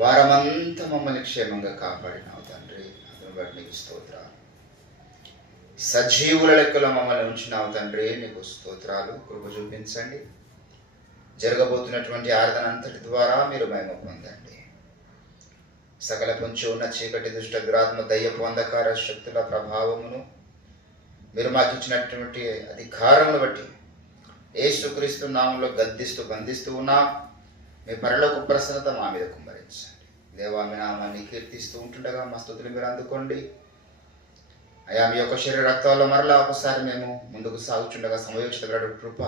వారమంతా మమ్మల్ని క్షేమంగా కాపాడినావు తండ్రి. అందును బట్టి నీకు స్తోత్రాలు. సజీవుల లెక్కలో మమ్మల్ని ఉంచినావు తండ్రి, నీకు స్తోత్రాలు. కృప చూపించండి. జరగబోతున్నటువంటి ఆరాధన అంతటి ద్వారా మీరు మహిమ పొందండి. సకల పొంచి ఉన్న చీకటి దుష్ట దురాత్మ దయ్యపు అంధకార శక్తుల ప్రభావమును మీరు మాకు ఇచ్చినటువంటి అధికారమును బట్టి యేసుక్రీస్తు నామంలో గద్దిస్తూ బంధిస్తూ ఉన్నాం. మీ పరలోక ప్రసన్నత మా మీద కుమ్మరించండి. దేవా, మీ నామాన్ని కీర్తిస్తూ ఉంటుండగా మా స్తుతులు మీరు అందుకోండి. అయా, మీ యొక్క శరీర రక్తాల్లో మరలా ఒకసారి మేము ముందుకు సాగుచుండగా సమయోచిత కృప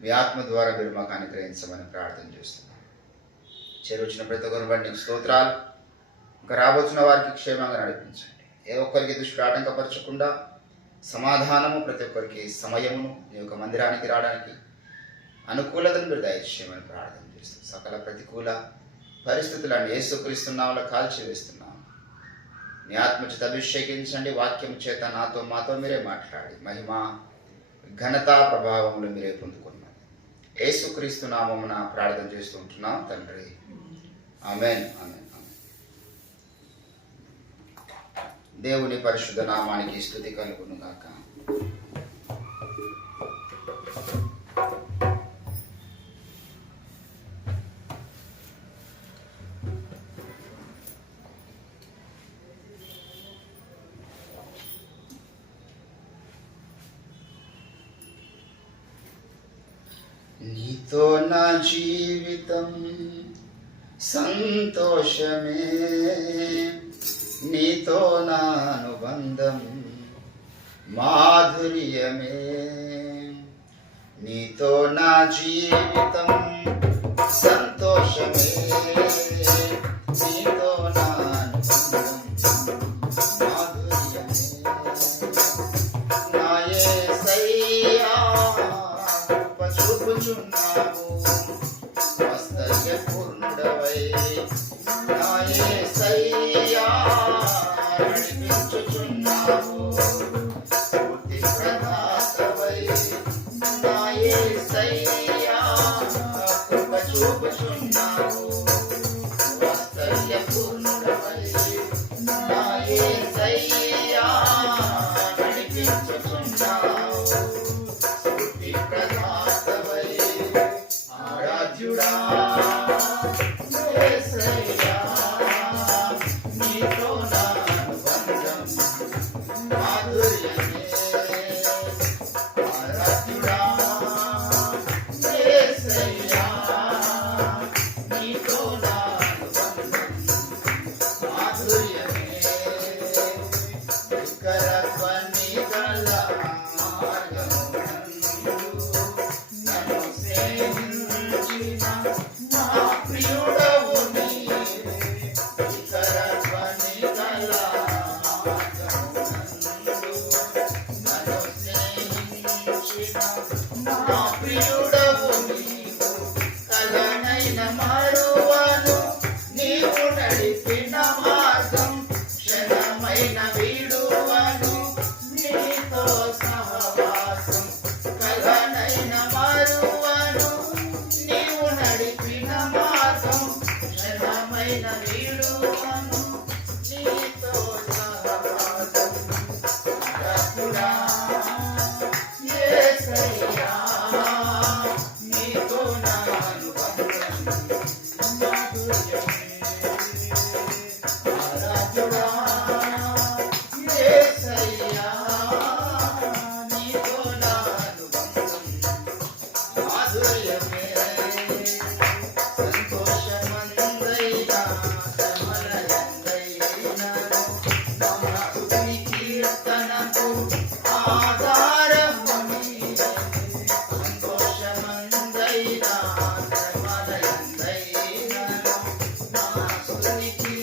మీ ఆత్మ ద్వారా మీరు మాకు అనుగ్రహించమని ప్రార్థన చేస్తున్నాం. చేరువచ్చిన ప్రతి ఒక్కరిని బట్టి నీకు స్తోత్రాలు. ఇంకా రాబోతున్న వారికి క్షేమంగా నడిపించండి. ఏ ఒక్కరికి దుష్టుడు ఆటంకపరచకుండా సమాధానము, ప్రతి ఒక్కరికి సమయమును నీ యొక్క మందిరానికి రావడానికి అనుకూలతను మీరు దయచేయమని ప్రార్థన చేస్తూ సకల ప్రతికూల పరిస్థితులను యేసుక్రీస్తు నామములో కాల్చివేస్తున్నాం. నీ ఆత్మచేత అభిషేకించండి. వాక్యం చేత నాతో మాతో మీరే మాట్లాడి మహిమ ఘనత ప్రభావములు మీరే పొందుకున్నాం. యేసుక్రీస్తు నామమున ప్రార్థన చేస్తూ ఉంటున్నాం తండ్రి. ఆమేన్, ఆమేన్. దేవుని పరిశుద్ధ నామానికి స్తుతి కలుగును గాక. నీతో నా జీవితం సంతోషమే, నీతో నా అనుబంధం మాధుర్యమే. నీతో నా జీవితం సంతోషమే, నీతో నా అనుబంధం మాధుర్యమే. నా యేసయ్యా కృప చూపుచున్నావు, వాత్సల్య పూర్ణుడవై. నా యేసయ్యా నడిపించుచున్నావు, స్ఫూర్తి ప్రదాతవై. నా యేసయ్యా కృప చూపుచున్నావు, వాత్సల్య పూర్ణుడవై. నా యేసయ్యా నడిపించుచున్నావు, స్ఫూర్తి ప్రదాతవై. ఆరాధ్యుడా యేసయ్యా, నీతో నా అనుబంధం మాధుర్యమే. ఆరాధ్యుడా యేసయ్యా, నీతో నా అనుబంధం మాధుర్యమే. వికరత్వాన్ని గల మార్గమునందు నన్ను సేవించిన నా ప్రియుడవు నీవే. వికరత్వాన్ని గల మార్గమునందు నన్ను సేవించిన నా ప్రియుడవు నీవు. కలనైన మరువను నీవు నడిపిన మార్గం, క్షణమైన వీడువను నీతో సహవాసం. కలనైన మరువను నీవు నడిపిన మార్గం, క్షణమైన వీడువను నీతో సహవాసం. ఆరాధ్యుడా యేసయ్యా, నీతో నా అనుబంధం మాధుర్యమే. ఆరాధ్యుడా యేసయ్యా, నీతో నా అనుబంధం మాధుర్యమే. సంతోషమందైనా శ్రమలయందైనాను నా కీర్తనకు ఆధారము నీవే. సంతోషమందైనా శ్రమలయందైనాను నా స్తుతికి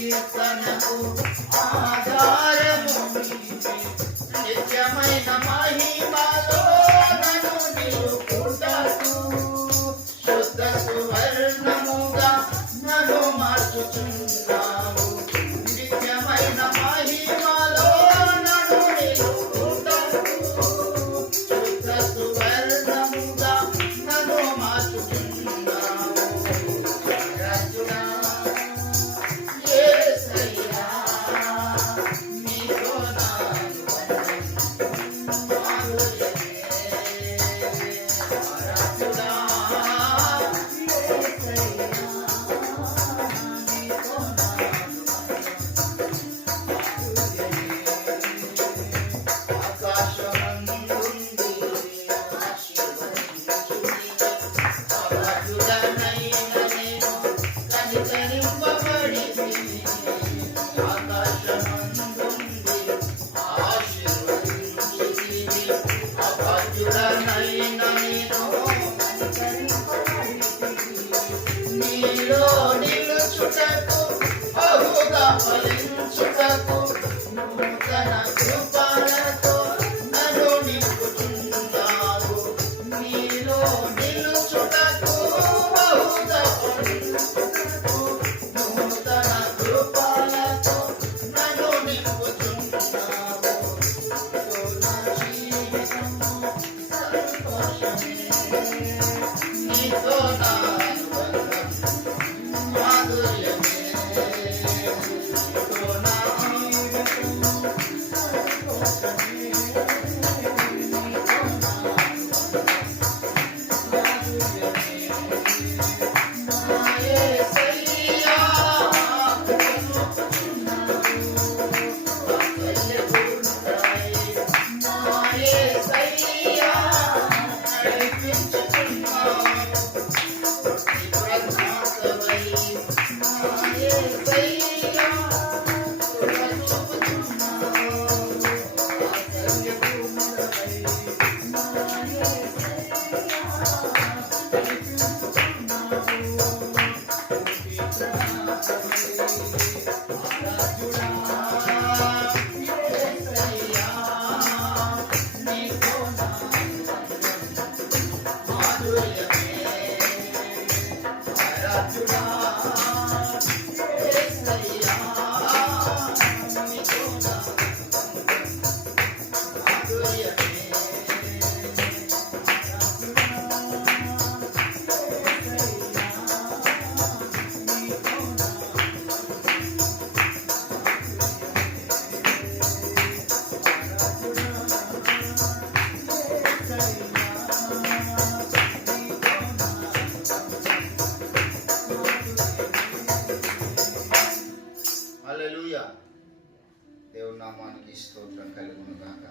దేవుని నామానికి స్తోత్రం కలుగును గాక.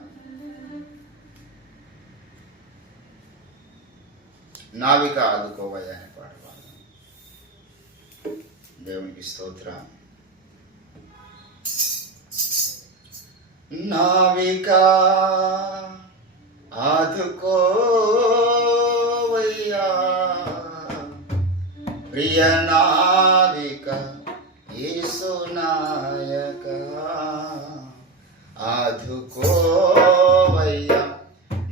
నావిక ఆదుకోవయ్యా అనే పాట పాడదాం. దేవునికి స్తోత్రం. నావిక ఆదుకోవయ్యా, ప్రియ నావిక యేసు నాయక, ఆదుకోవయ్యా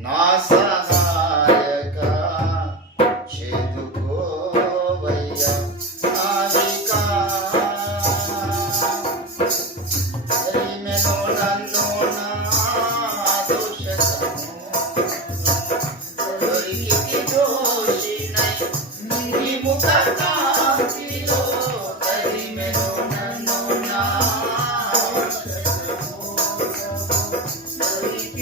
నా సహాయక, చేదుకోవయ్యా నావిక. ఎరిమెను నన్ను నా దోషము, దొరికి దోషినై నీ ముఖ కాంతిలో, ఎరిమెను నన్ను నా దోషము, దొరికి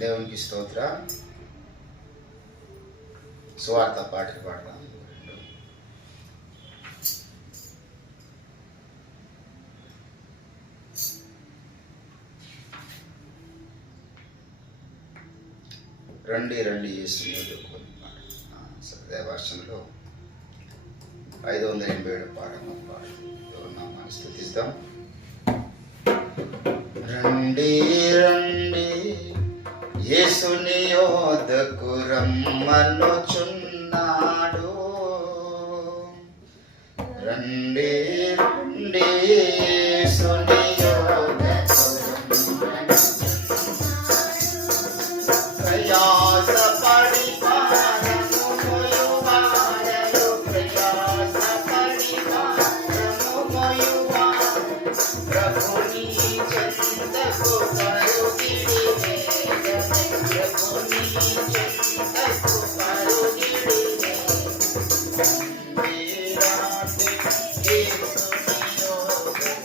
దేవునికి స్తోత్ర. సువార్త పాటలు పాడదాం. రండి రండి యేసుని దేవార్చనలో 587 పాడము నామాన్ని స్తుతిస్తాం. రండి రండి యేసుని యొద్దకు రమ్మనుచున్నాడు. రండి రండి యేసుని యొద్దకు ప్రయాసపడి భారము మోయువారు, ప్రయాసపడి భారము మోయువారు, ప్రభుని చెంతకు పరుగిడి వేగమే, ప్రభుని చెంతకు పరుగిడి వేగమే. రాత్రి యేసుని యొద్దకు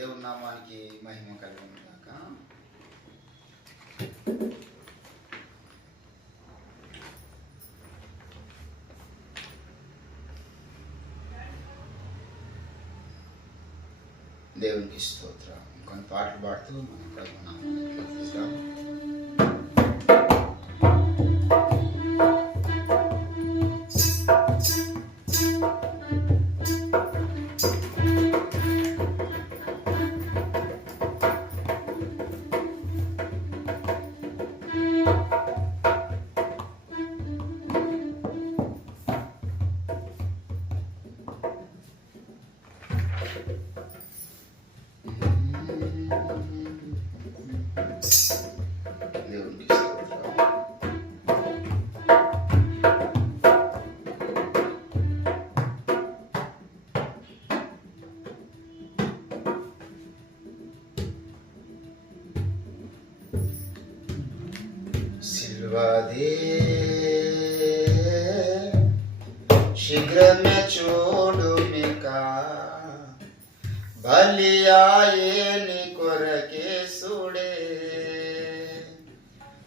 దేవుని నామానికి మహిమ కలుగును గాక. దేవునికి స్తోత్రం. కొన్ని పాటలు పాడుతూ మనం ప్రభు నామాన్ని కీర్తిస్తాం. దేవునికి స్తోత్రం. सिलवादे शीघ्र में छोड़ने का बलियाये निकोर के सुड़े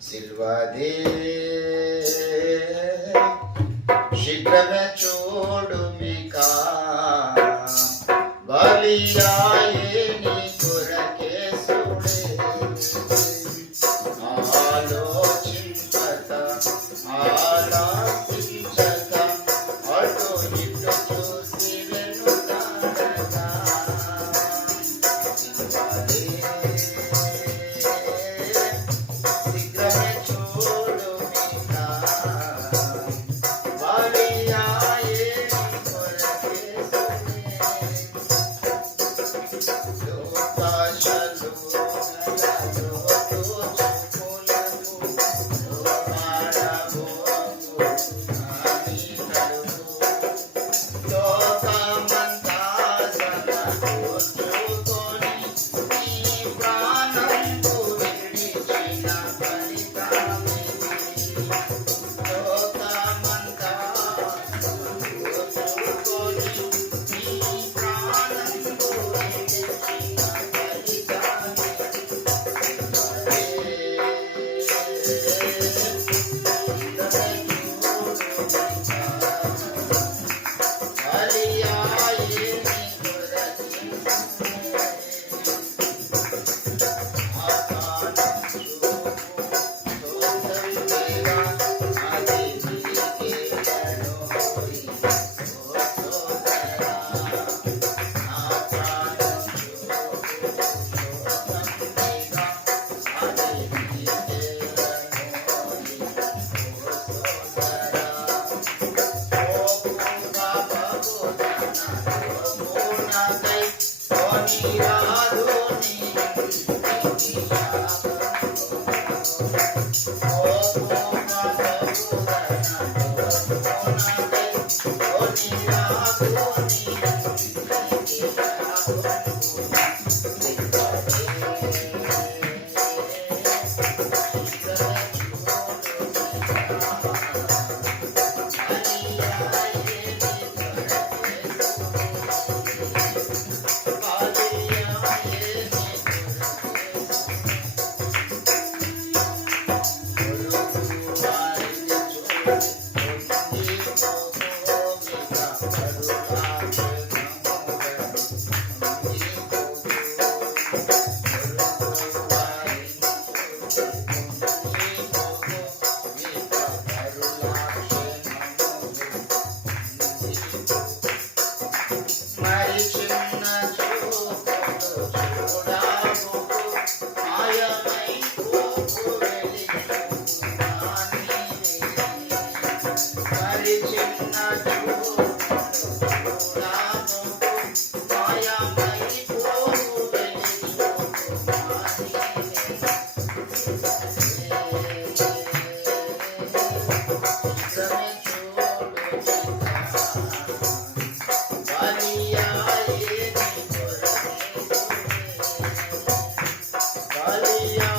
सिलवादे शीघ्र में छोड़ने का बलियाये निकोर के सुड़े Hallelujah.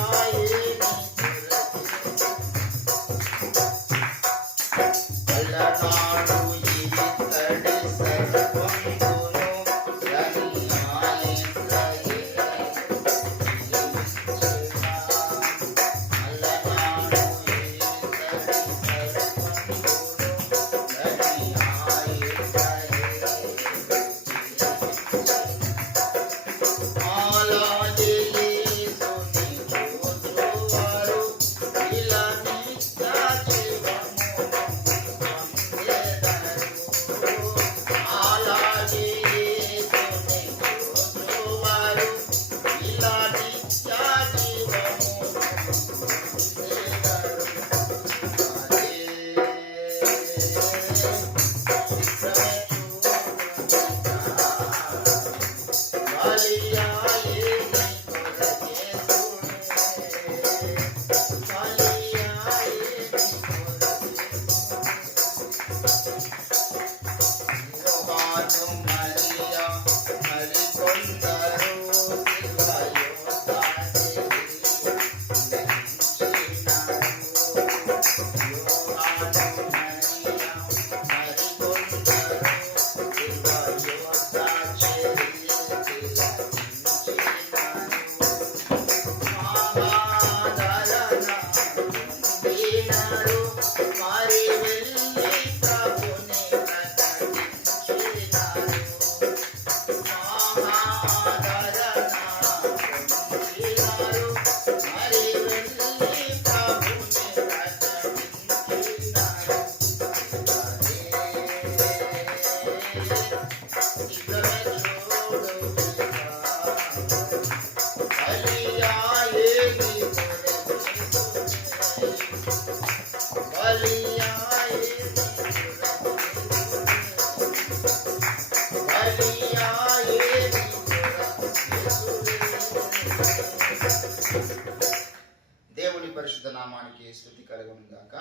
దేవుని పరిశుద్ధ నామానికి స్తుతి కలుగును గాక.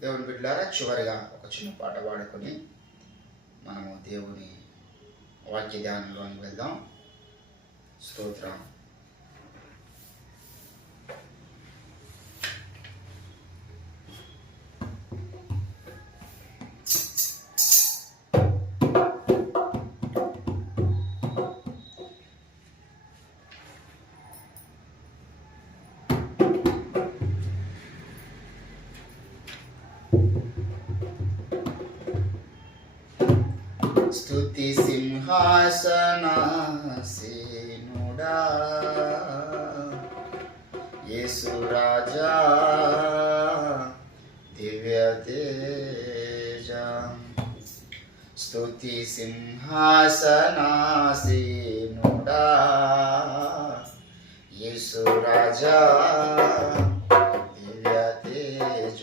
దేవుని బిడ్డలారా, చివరిగా ఒక చిన్న పాట పాడుకొని మనము దేవుని వాక్య ధ్యానంలోకి వెళ్దాం. స్తోత్రం. స్తుతి సింహాసనాసీనుడా యేసు రాజా దివ్య తేజ. స్తుతి సింహాసనాసీనుడా యేసు రాజా దివ్య తేజ.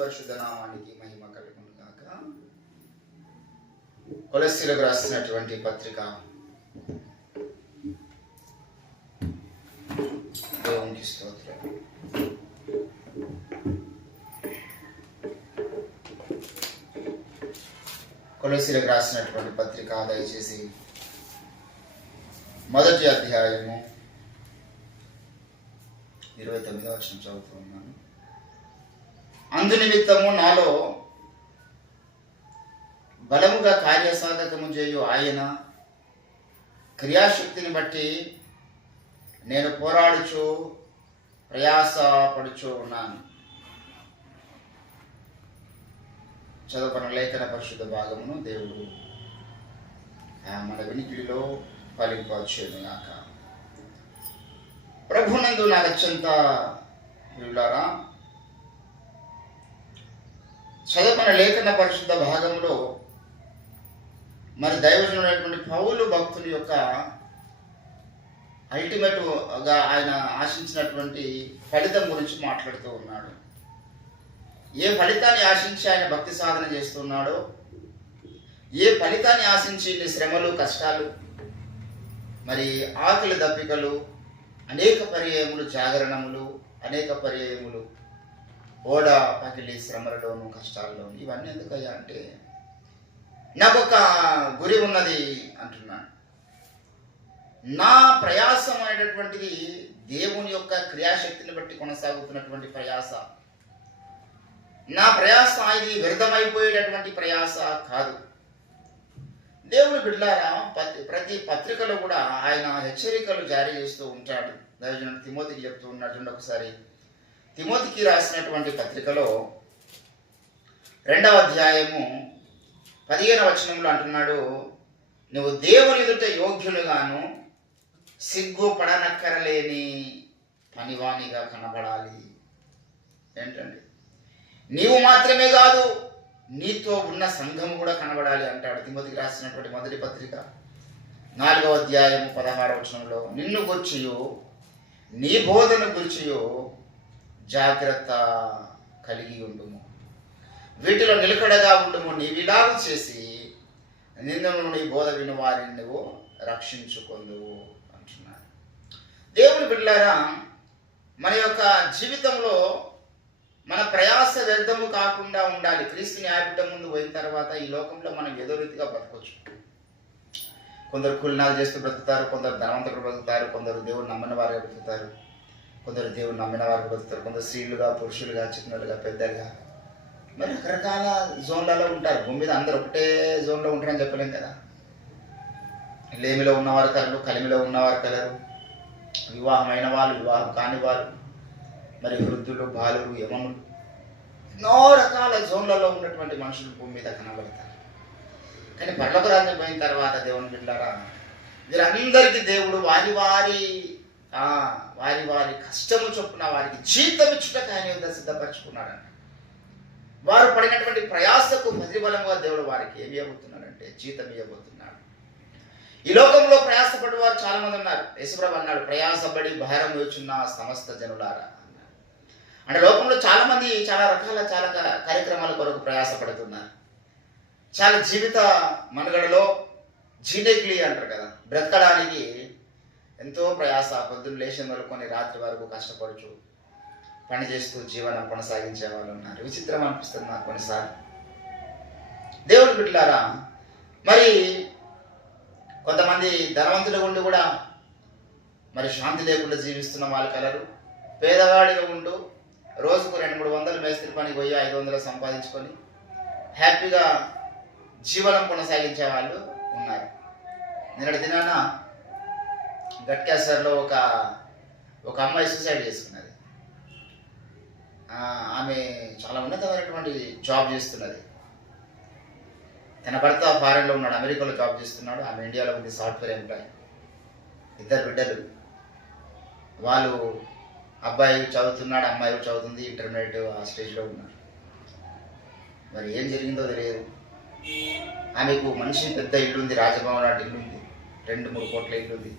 పరిశుద్ధ నామానికి మహిమ కలుగును గాక. కొలస్సీలకు రాసినటువంటి పత్రిక దేవునికి స్తోత్రం. కొలస్సీలకు రాసినటువంటి పత్రిక దయచేసి మొదటి అధ్యాయము 29వ వచనం చదువుతూ ఉన్నాను. అందు నిమిత్తము నాలో బలముగా కార్యసాధకము చేయు ఆయన క్రియాశక్తిని బట్టి నేను పోరాడుచు ప్రయాసపడుచు ఉన్నాను. చదువుకున్న లేఖన పరిశుద్ధ భాగమును దేవుడు మన వినికిడిలో ఫలింపచేయుగాక. ప్రభునందు నాకు అత్యంత ప్రియులారా, చదువుకున్న లేఖన పరిశుద్ధ భాగంలో మరి దైవజనుడైనటువంటి పౌలు భక్తుల యొక్క అల్టిమేట్గా ఆయన ఆశించినటువంటి ఫలితం గురించి మాట్లాడుతూ ఉన్నాడు. ఏ ఫలితాన్ని ఆశించి ఆయన భక్తి సాధన చేస్తున్నాడో, ఏ ఫలితాన్ని ఆశించి శ్రమలు, కష్టాలు, మరి ఆకలి దప్పికలు, అనేక పర్యాయములు జాగరణములు, అనేక పర్యాయములు ఓడ పగిలి శ్రమలలోను కష్టాల్లోను, ఇవన్నీ ఎందుకయ్యా అంటే నాకు ఒక గురి ఉన్నది అంటున్నాను. నా ప్రయాసం అనేటటువంటిది దేవుని యొక్క క్రియాశక్తిని బట్టి కొనసాగుతున్నటువంటి ప్రయాస. నా ప్రయాస ఇది వ్యర్థమైపోయేటటువంటి ప్రయాస కాదు. దేవుని బిడ్డలారా, ప్రతి పత్రికలో కూడా ఆయన హెచ్చరికలు జారీ చేస్తూ ఉంటాడు. దైవజనుడు తిమోతికి చెప్తూ ఉన్నాడు. చూడండి ఒకసారి తిమోతికి రాసినటువంటి పత్రికలో 2వ అధ్యాయము 15వ వచనంలో అంటున్నాడు, నువ్వు దేవుని ఎదుట యోగ్యులుగాను సిగ్గుపడనక్కరలేని పనివానిగా కనబడాలి. ఏంటండి, నీవు మాత్రమే కాదు, నీతో ఉన్న సంఘం కూడా కనబడాలి అంటాడు. తిమోతికి రాసినటువంటి మొదటి పత్రిక 4వ అధ్యాయము 16వ వచనంలో, నిన్ను గుర్చియో నీ బోధన గుర్చియో జాగ్రత్త కలిగి ఉండుము, వీటిలో నిలకడగా ఉండుము, నీవిలాగు చేసి నిన్ను నీ బోధ విని వారిని నువ్వు రక్షించుకొందువు అంటున్నాడు. దేవుని బిడ్డలారా, మన యొక్క జీవితంలో మన ప్రయాస వ్యర్థము కాకుండా ఉండాలి. క్రీస్తు న్యాయపీఠం ముందు పోయిన తర్వాత ఈ లోకంలో మనం ఏదో రీతిగా బతకొచ్చు. కొందరు కూలినాలు చేస్తూ బ్రతుకుతారు, కొందరు ధనవంతులు బ్రతుకుతారు, కొందరు దేవుడు నమ్మిన వారే బ్రతుకుతారు, కొందరు దేవుడు నమ్మిన వారు బ్రతుకుతారు, కొందరు స్త్రీలుగా, పురుషులుగా, చిన్నలుగా, పెద్దలుగా, మరి రకరకాల జోన్లలో ఉంటారు. భూమి మీద అందరూ ఒకటే జోన్లో ఉంటారని చెప్పలేం కదా. లేమిలో ఉన్నవారు కలరు, కలిమిలో ఉన్నవారు కలరు, వివాహమైన వాళ్ళు, వివాహం కాని వాళ్ళు, మరి వృద్ధులు, బాలురు, యవనులు, ఎన్నో రకాల జోన్లలో ఉన్నటువంటి మనుషులు భూమి మీద కనబడతారు. కానీ పరలోక రాజ్యం పోయిన తర్వాత దేవుని బిడ్డలారా, వీరందరికీ దేవుడు వారి వారి కష్టము చొప్పున వారికి జీతం ఇచ్చుటకు ఆయన యుద్ధ సిద్ధపరచుకున్నాడంట. వారు పడినటువంటి ప్రయాసకు ప్రతిఫలంగా దేవుడు వారికి ఏమి ఇవ్వబోతున్నాడంటే జీతం ఇవ్వబోతున్నాడు. ఈ లోకంలో ప్రయాసపడి వారు చాలా మంది ఉన్నారు. యేసుప్రభు అన్నాడు, ప్రయాసపడి భారం వేచున్న సమస్త జనులారా అన్నాడు. అంటే లోకంలో చాలా మంది చాలా రకాల కార్యక్రమాల కొరకు ప్రయాసపడుతున్నారు. చాలా జీవిత మనుగడలో జీనేగ్లీ అంటారు కదా, బ్రతకడానికి ఎంతో ప్రయాస, పొద్దున్న లేచిన మొదలుకొని రాత్రి వరకు కష్టపడుచు పని చేస్తూ జీవనం కొనసాగించే వాళ్ళు ఉన్నారు. విచిత్రం అనిపిస్తుంది నాకు కొన్నిసార్లు. దేవుని బిడ్డలారా, మరి కొంతమంది ధనవంతులుగా ఉండి కూడా మరి శాంతి లేకుండా జీవిస్తున్న వాళ్ళు కలరు. పేదవాడిగా ఉంటూ రోజుకు 200-300 మేస్త్రి పనికి పోయి 500 సంపాదించుకొని హ్యాపీగా జీవనం కొనసాగించే వాళ్ళు ఉన్నారు. నిన్నటి దినాన గట్కేసర్లో ఒక అమ్మాయి సూసైడ్ చేసుకున్నది. ఆమె చాలా ఉన్నతమైనటువంటి జాబ్ చేస్తున్నది. తన భర్త ఫారెన్లో ఉన్నాడు, అమెరికాలో జాబ్ చేస్తున్నాడు, ఆమె ఇండియాలో ఉంది సాఫ్ట్వేర్ ఎంప్లాయ్. 2 బిడ్డలు. వాళ్ళు అబ్బాయి చదువుతున్నాడు, అమ్మాయి చదువుతుంది, ఇంటర్మీడియట్ ఆ స్టేజ్లో ఉన్నారు. మరి ఏం జరిగిందో తెలియదు. ఆమెకు మనిషి పెద్ద ఇల్లుంది, రాజభవన్ లాంటి ఇల్లుంది, 2-3 కోట్ల ఇల్లుంది.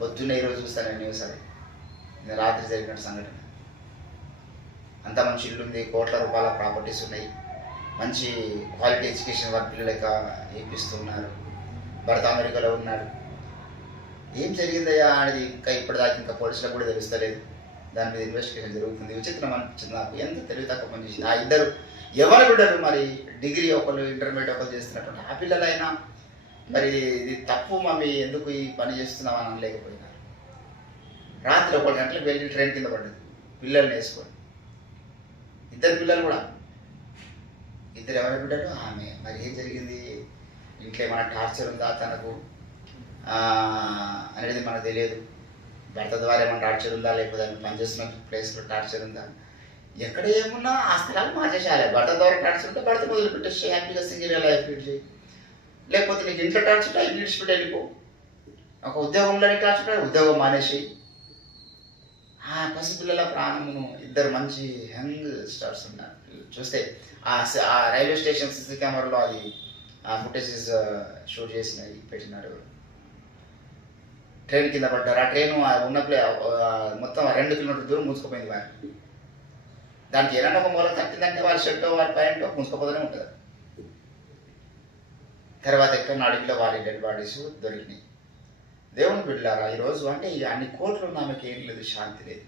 పొద్దున్నే ఈరోజు చూస్తాను న్యూస్, అది రాత్రి జరిగిన సంఘటన. అంత మంచి ఇల్లు ఉంది, కోట్ల రూపాయల ప్రాపర్టీస్ ఉన్నాయి, మంచి క్వాలిటీ ఎడ్యుకేషన్ వారి పిల్లలక ఇప్పిస్తున్నారు. భర్త అమెరికాలో ఉన్నాడు. ఏం జరిగిందయ్యా అనేది ఇప్పటిదాకా ఇంకా పోలీసులకు కూడా తెలుస్తలేదు. దాని మీద ఇన్వెస్టిగేషన్ జరుగుతుంది. విచిత్రం అనిపించింది నాకు, ఎంత తెలివి తక్కువ పని చేసింది. ఆ ఇద్దరు ఎవరు బిడ్డలు మరి డిగ్రీ ఒకరు ఇంటర్మీడియట్ ఒకరు చేస్తున్నటువంటి ఆ పిల్లలైనా మరి ఇది తప్పు మమ్మీ ఎందుకు ఈ పని చేస్తున్నామని అనలేకపోయినారు. రాత్రి 1 గంటలకు వెళ్ళి ట్రైన్ కింద పడ్డది పిల్లల్ని వేసుకొని. ఇద్దరు పిల్లలు కూడా, ఇద్దరు ఎవరి బిడ్డలు ఆమె. మరి ఏం జరిగింది, ఇంట్లో ఏమైనా టార్చర్ ఉందా తనకు అనేది మనకు తెలియదు. భర్త ద్వారా ఏమైనా టార్చర్ ఉందా, లేకపోతే పనిచేస్తున్న ప్లేస్లో టార్చర్ ఉందా, ఎక్కడ ఏమున్నా ఆ స్థలాలు మార్చేసేయాలి. భర్త ద్వారా టార్చర్ ఉంటే భర్త మొదలుపెట్టేసి హ్యాపీగా సింగిల్ లైఫ్ లీడ్ చేయి. లేకపోతే నీకు ఇంట్లో టార్చర్ ఉంటే ఇల్లు విడిచిపెట్టి వెళ్ళిపో. ఒక ఉద్యోగంలోనే టార్చర్ ఉంటే ఉద్యోగం మానేసి. ఆ పసిపిల్లల ప్రాణమును ఇద్దరు మంచి యంగ్ స్టార్స్ ఉన్నారు. చూస్తే ఆ రైల్వే స్టేషన్ సీసీ కెమెరాలో అది ఆ ఫుటేజెస్ షూట్ చేసినవి పెట్టినాడు. ట్రైన్ కింద పడ్డారు. ఆ ట్రైన్ ఉన్న మొత్తం 2 కిలోమీటర్ల దూరం మూసుకుపోయింది. వారికి దానికి ఏదైనా ఒక మూలం తట్టిందంటే వారి షర్టో వారి ప్యాంటో మూసుకుపోతూనే ఉంటుంది. తర్వాత ఎక్కడ అడవిలో వారి డెడ్ బాడీస్ దొరికినాయి. దేవుని బిడ్డలారా, ఈరోజు అంటే అన్ని కోట్లు ఉన్న ఆమెకి ఏం లేదు, శాంతి లేదు.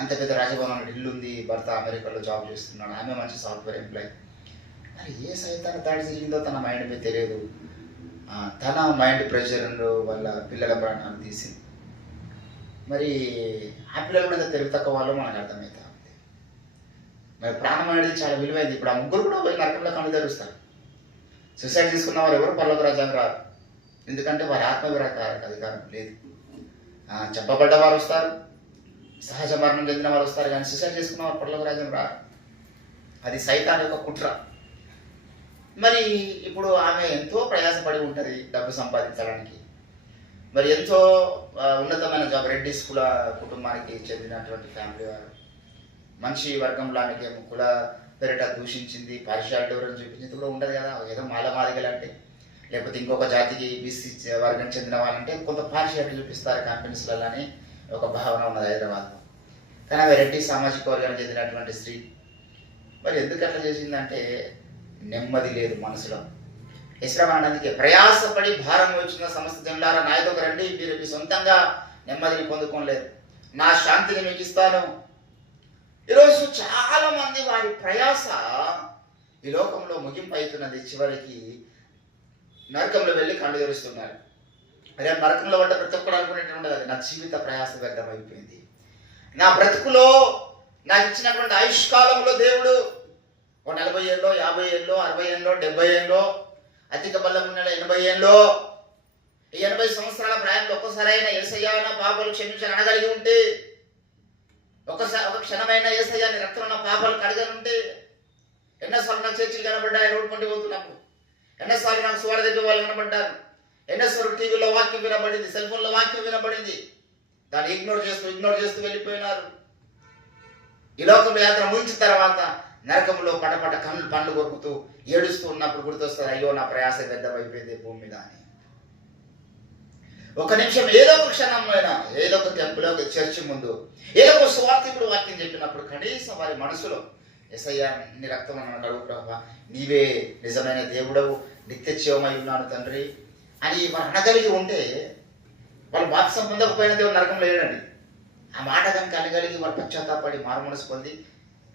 అంత పెద్ద రాజభవనంలో ఇల్లు ఉంది, భర్త అమెరికాలో జాబ్ చేస్తున్నాడు, ఆమె మంచి సాఫ్ట్వేర్ ఎంప్లాయ్. మరి ఏ సైతాన దాడి జరిగిందో తన మైండ్ మీద తెలియదు. తన మైండ్ ప్రెషర్ వల్ల పిల్లల ప్రాణాలు తీసింది. మరి ఆ పిల్లలు కూడా తెలివి తక్కువ వాళ్ళు మనకు అర్థమవుతా ఉంది. మరి ప్రాణం అనేది చాలా విలువైంది. ఇప్పుడు ఆ ముగ్గురు కూడా పోయి నరకంలో కళ్ళు తెరుస్తారు. సూసైడ్ తీసుకున్న వారు ఎవరు పరలోక రాజ్యానికి రారు. ఎందుకంటే వారి ఆత్మవిరాకారకు అధికారం లేదు. చెప్పబడ్డ వారు వస్తారు, సహజ మరణం చెందిన వారు వస్తారు, కానీ సూసైడ్ చేసుకున్న వారు పరలోక రాజ్యం రారు. అది సైతాన్ యొక్క కుట్ర. మరి ఇప్పుడు ఆమె ఎంతో ప్రయాసపడి ఉంటుంది డబ్బు సంపాదించడానికి. మరి ఎంతో ఉన్నతమైన జాబ్, రెడ్డి కుల కుటుంబానికి చెందినటువంటి ఫ్యామిలీ వారు, మంచి వర్గంలో ఆమెకి కుల పేరిట దూషించింది, పార్షియాలిటీ ఎవరైనా చూపించింది కూడా ఉండదు కదా. ఏదో మాలమాదిగలంటే లేకపోతే ఇంకొక జాతికి బీసీ వర్గం చెందిన వాళ్ళంటే కొంత పార్షియాలిటీ చూపిస్తారు కంపెనీస్లలో అని ఒక భావన ఉన్నది హైదరాబాద్లో. కానీ ఆమె రెడ్డి సామాజిక వర్గానికి చెందినటువంటి స్త్రీ. మరి ఎందుకు అట్లా చేసిందంటే నెమ్మది లేదు మనసులో. యశ్రమానందుకే ప్రయాసపడి భారం వచ్చిన సమస్త జనులారా నా యొక్క రండి, మీరు మీ సొంతంగా నెమ్మదిని పొందుకోలేరు, నా శాంతిని మీకు ఇస్తాను. ఈరోజు చాలా మంది వారి ప్రయాస ఈ లోకంలో ముగింపు అవుతున్నది. చివరికి నరకంలో వెళ్ళి కళ్ళు తెరుస్తున్నారు. అదే నరకంలో పడ్డ ప్రతి ఒక్కరు అనుకునేటువంటి అది నా జీవిత ప్రయాస వ్యర్థం అయిపోయింది. నా బ్రతుకులో నాకు ఇచ్చినటువంటి ఆయుష్కాలంలో దేవుడు 40 ఏళ్ళలో, 50 ఏళ్ళలో, 60 ఏళ్ళలో, 70 ఏళ్ళలో, అధిక బలం ఉన్న 80 ఏళ్ళలో, ఈ 80 సంవత్సరాల ప్రాయంలో ఒక్కసారైనా యేసయ్యా నా పాపాలు క్షమించని అనగలిగి ఉంటే, ఒక క్షణమైన యేసయ్యా నీ రక్తం ఉన్న పాపాలు కడగని ఉంటే, ఎన్నోసార్లు నాకు చర్చిలు కనబడ్డాయి రోడ్డు పండి పోతున్నప్పుడు, ఎన్నోసార్లు నాకు సువార్త చెప్పే వాళ్ళు కనబడ్డారు, ఎన్నోసార్లు టీవీలో వాక్యం వినబడింది, సెల్ ఫోన్లో వాక్యం వినబడింది, దాన్ని ఇగ్నోర్ చేస్తూ వెళ్ళిపోయినారు. ఈ లోకంలో యాత్ర ముగించిన తర్వాత నరకంలో పటపట పండ్లు కొరుకుతూ ఏడుస్తూ ఉన్నప్పుడు గుర్తొస్తారు, అయ్యో నా ప్రయాస వ్యర్థమైపోయింది భూమి మీద అని. ఒక నిమిషం ఏదో ఒక క్షణంలో అయినా ఏదో ఒక టెంపుల్, ఒక చర్చి ముందు ఏదో ఒక స్వార్థికుడు వాక్యం చెప్పినప్పుడు కనీసం వారి మనసులో యేసయ్యా నీ రక్తం నన్ను కడుగు ప్రభువా, నీవే నిజమైన దేవుడవు, నిత్య జీవమై ఉన్నాను తండ్రి అని వారు అనగలిగి ఉంటే, వాళ్ళు బాప్తిసం పొందకపోయిన దేవుడు నరకంలో లేడండి. ఆ మాట కనుక అనగలిగి వారు పశ్చాత్తాపడి మారు మనసు పొంది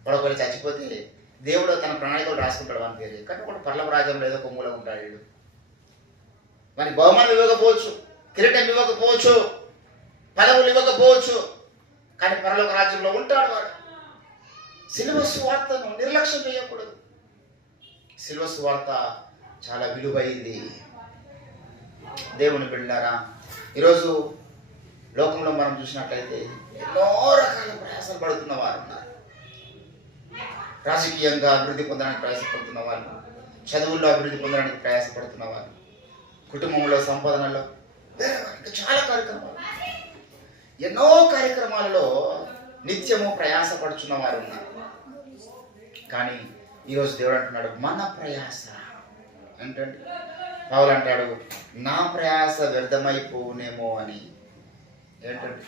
ఒకరు చచ్చిపోతే దేవుడు తన ప్రణాళికలు రాసుకుంటాడు వాని పేరు. కానీ ఒకటి పర్లవ రాజ్యంలో ఏదో ఒక మూల ఉంటాడు. వానికి బహుమానం ఇవ్వకపోవచ్చు, కిరీటం ఇవ్వకపోవచ్చు, పదవులు ఇవ్వకపోవచ్చు, కానీ పరలోక రాజ్యంలో ఉంటాడు వాడు. సిలువ సువార్తను నిర్లక్ష్యం చేయకూడదు. సిలువ సువార్త చాలా విలువైంది. దేవుని బిడ్డలారా, ఈరోజు లోకంలో మనం చూసినట్లయితే ఎన్నో రకాల ప్రయాసాలు పడుతున్న వారు ఉన్నారు. రాజకీయంగా అభివృద్ధి పొందడానికి ప్రయాసపడుతున్న వాళ్ళు, చదువుల్లో అభివృద్ధి పొందడానికి ప్రయాసపడుతున్న వాళ్ళు, కుటుంబంలో సంపాదనలో ఇంకా చాలా కార్యక్రమాలు, ఎన్నో కార్యక్రమాలలో నిత్యము ప్రయాసపడుచున్న వారు ఉన్నారు. కానీ ఈరోజు దేవుడు అంటున్నాడు మన ప్రయాస ఏంటంటే, పౌలు అంటాడు నా ప్రయాస వ్యర్థమైపోనేమో అని. ఏంటంటే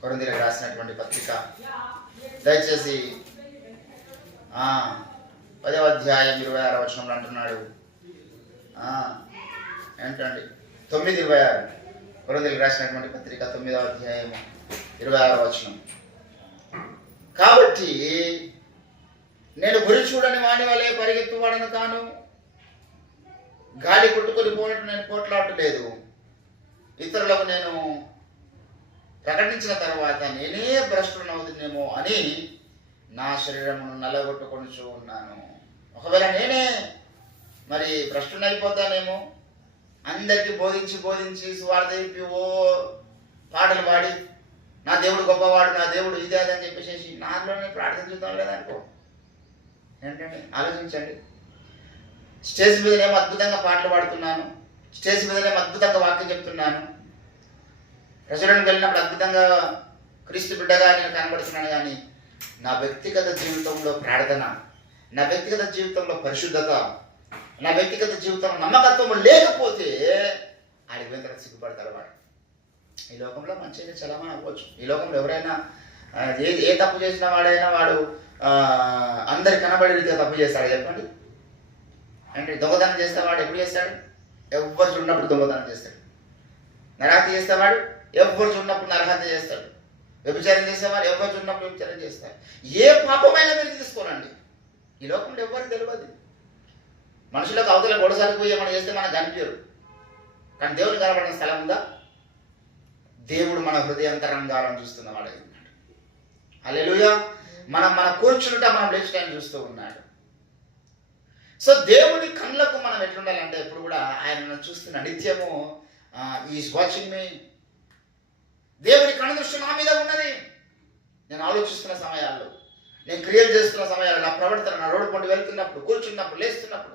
కొరింథీయులకు రాసినటువంటి పత్రిక దయచేసి 10వ అధ్యాయం 26వ వచనంలో అంటున్నాడు. ఏంటండి 9:26 కొరింథీయులకు రాసినటువంటి పత్రిక 9వ అధ్యాయం 26వ వచనం. కాబట్టి నేను గురి చూడని వాని వలె పరిగెత్తువాడను కాను, గాలి కొట్టుకొని పోనట్టు నేను పోట్లాడలేదు. ఇతరులకు నేను ప్రకటించిన తర్వాత నేనే భ్రష్టుడనవుతున్నేమో అని నా శరీరమును నల్లగొట్టుకొనుచూ ఉన్నాను. ఒకవేళ నేనే మరి భ్రష్టునైపోతానేమో, అందరికీ బోధించి సువార్త చెప్పి పాటలు పాడి నా దేవుడు గొప్పవాడు, నా దేవుడు ఇదే అని చెప్పేసి నాలోనే ప్రార్థించుతాం లేదనుకో. ఏంటండి ఆలోచించండి. స్టేజ్ మీదనేమో అద్భుతంగా పాటలు పాడుతున్నాను, స్టేజ్ మీదనేమో అద్భుతంగా వాక్యం చెప్తున్నాను, ప్రజలను వెళ్ళినప్పుడు అద్భుతంగా క్రీస్తు బిడ్డగా నేను కనబడుతున్నాను. కానీ నా వ్యక్తిగత జీవితంలో ప్రార్థన, నా వ్యక్తిగత జీవితంలో పరిశుద్ధత, నా వ్యక్తిగత జీవితంలో నమ్మకత్వం లేకపోతే ఆడికి పోయిన తర్వాత సిగ్గుపడతాడు వాడు. ఈ లోకంలో మంచిగా చలమని అవ్వచ్చు. ఈ లోకంలో ఎవరైనా ఏ తప్పు చేసిన వాడైనా వాడు అందరికి కనబడే రీతిగా తప్పు చేస్తాడు. చెప్పండి. అంటే దొంగతనం చేసేవాడు ఎప్పుడు చేస్తాడు? ఎవ్వరు చూడనప్పుడు దొంగతనం చేస్తాడు. నరహత్య చేసేవాడు ఎవ్వరు చూడనప్పుడు నరహత్య చేస్తాడు. వ్యభిచారం చేసేవాడు ఎవ్వరు చూడనప్పుడు వ్యభిచారం చేస్తాడు. ఏ పాపమైనా మీరు తీసుకోనండి. ఈ లోకంలో ఎవ్వరికి తెలియదు. మనుషులకు అవతల గొడవసారికి పోయి ఏమైనా చేస్తే మనకు కనిపించరు. కానీ దేవుని కనబడిన స్థలం ఉందా? దేవుడు మన హృదయాంతరంగాలను చూస్తున్నవాడు ఉన్నాడు. హల్లెలూయా. మన కూర్చుంటా మనం లేచడానికి చూస్తూ ఉన్నాడు. సో దేవుని కళ్ళకు మనం ఎట్లుండాలంటే ఎప్పుడు కూడా ఆయన చూస్తున్న నిత్యము ఈజ్ వాచింగ్ మీ. దేవుని కళ్ళ దృష్టి నా మీద ఉన్నది. నేను ఆలోచిస్తున్న సమయాల్లో, నేను క్రియలు చేస్తున్న సమయాల్లో, నా ప్రవర్తన, నా రోడ్డు పండు వెళ్తున్నప్పుడు, కూర్చున్నప్పుడు, లేస్తున్నప్పుడు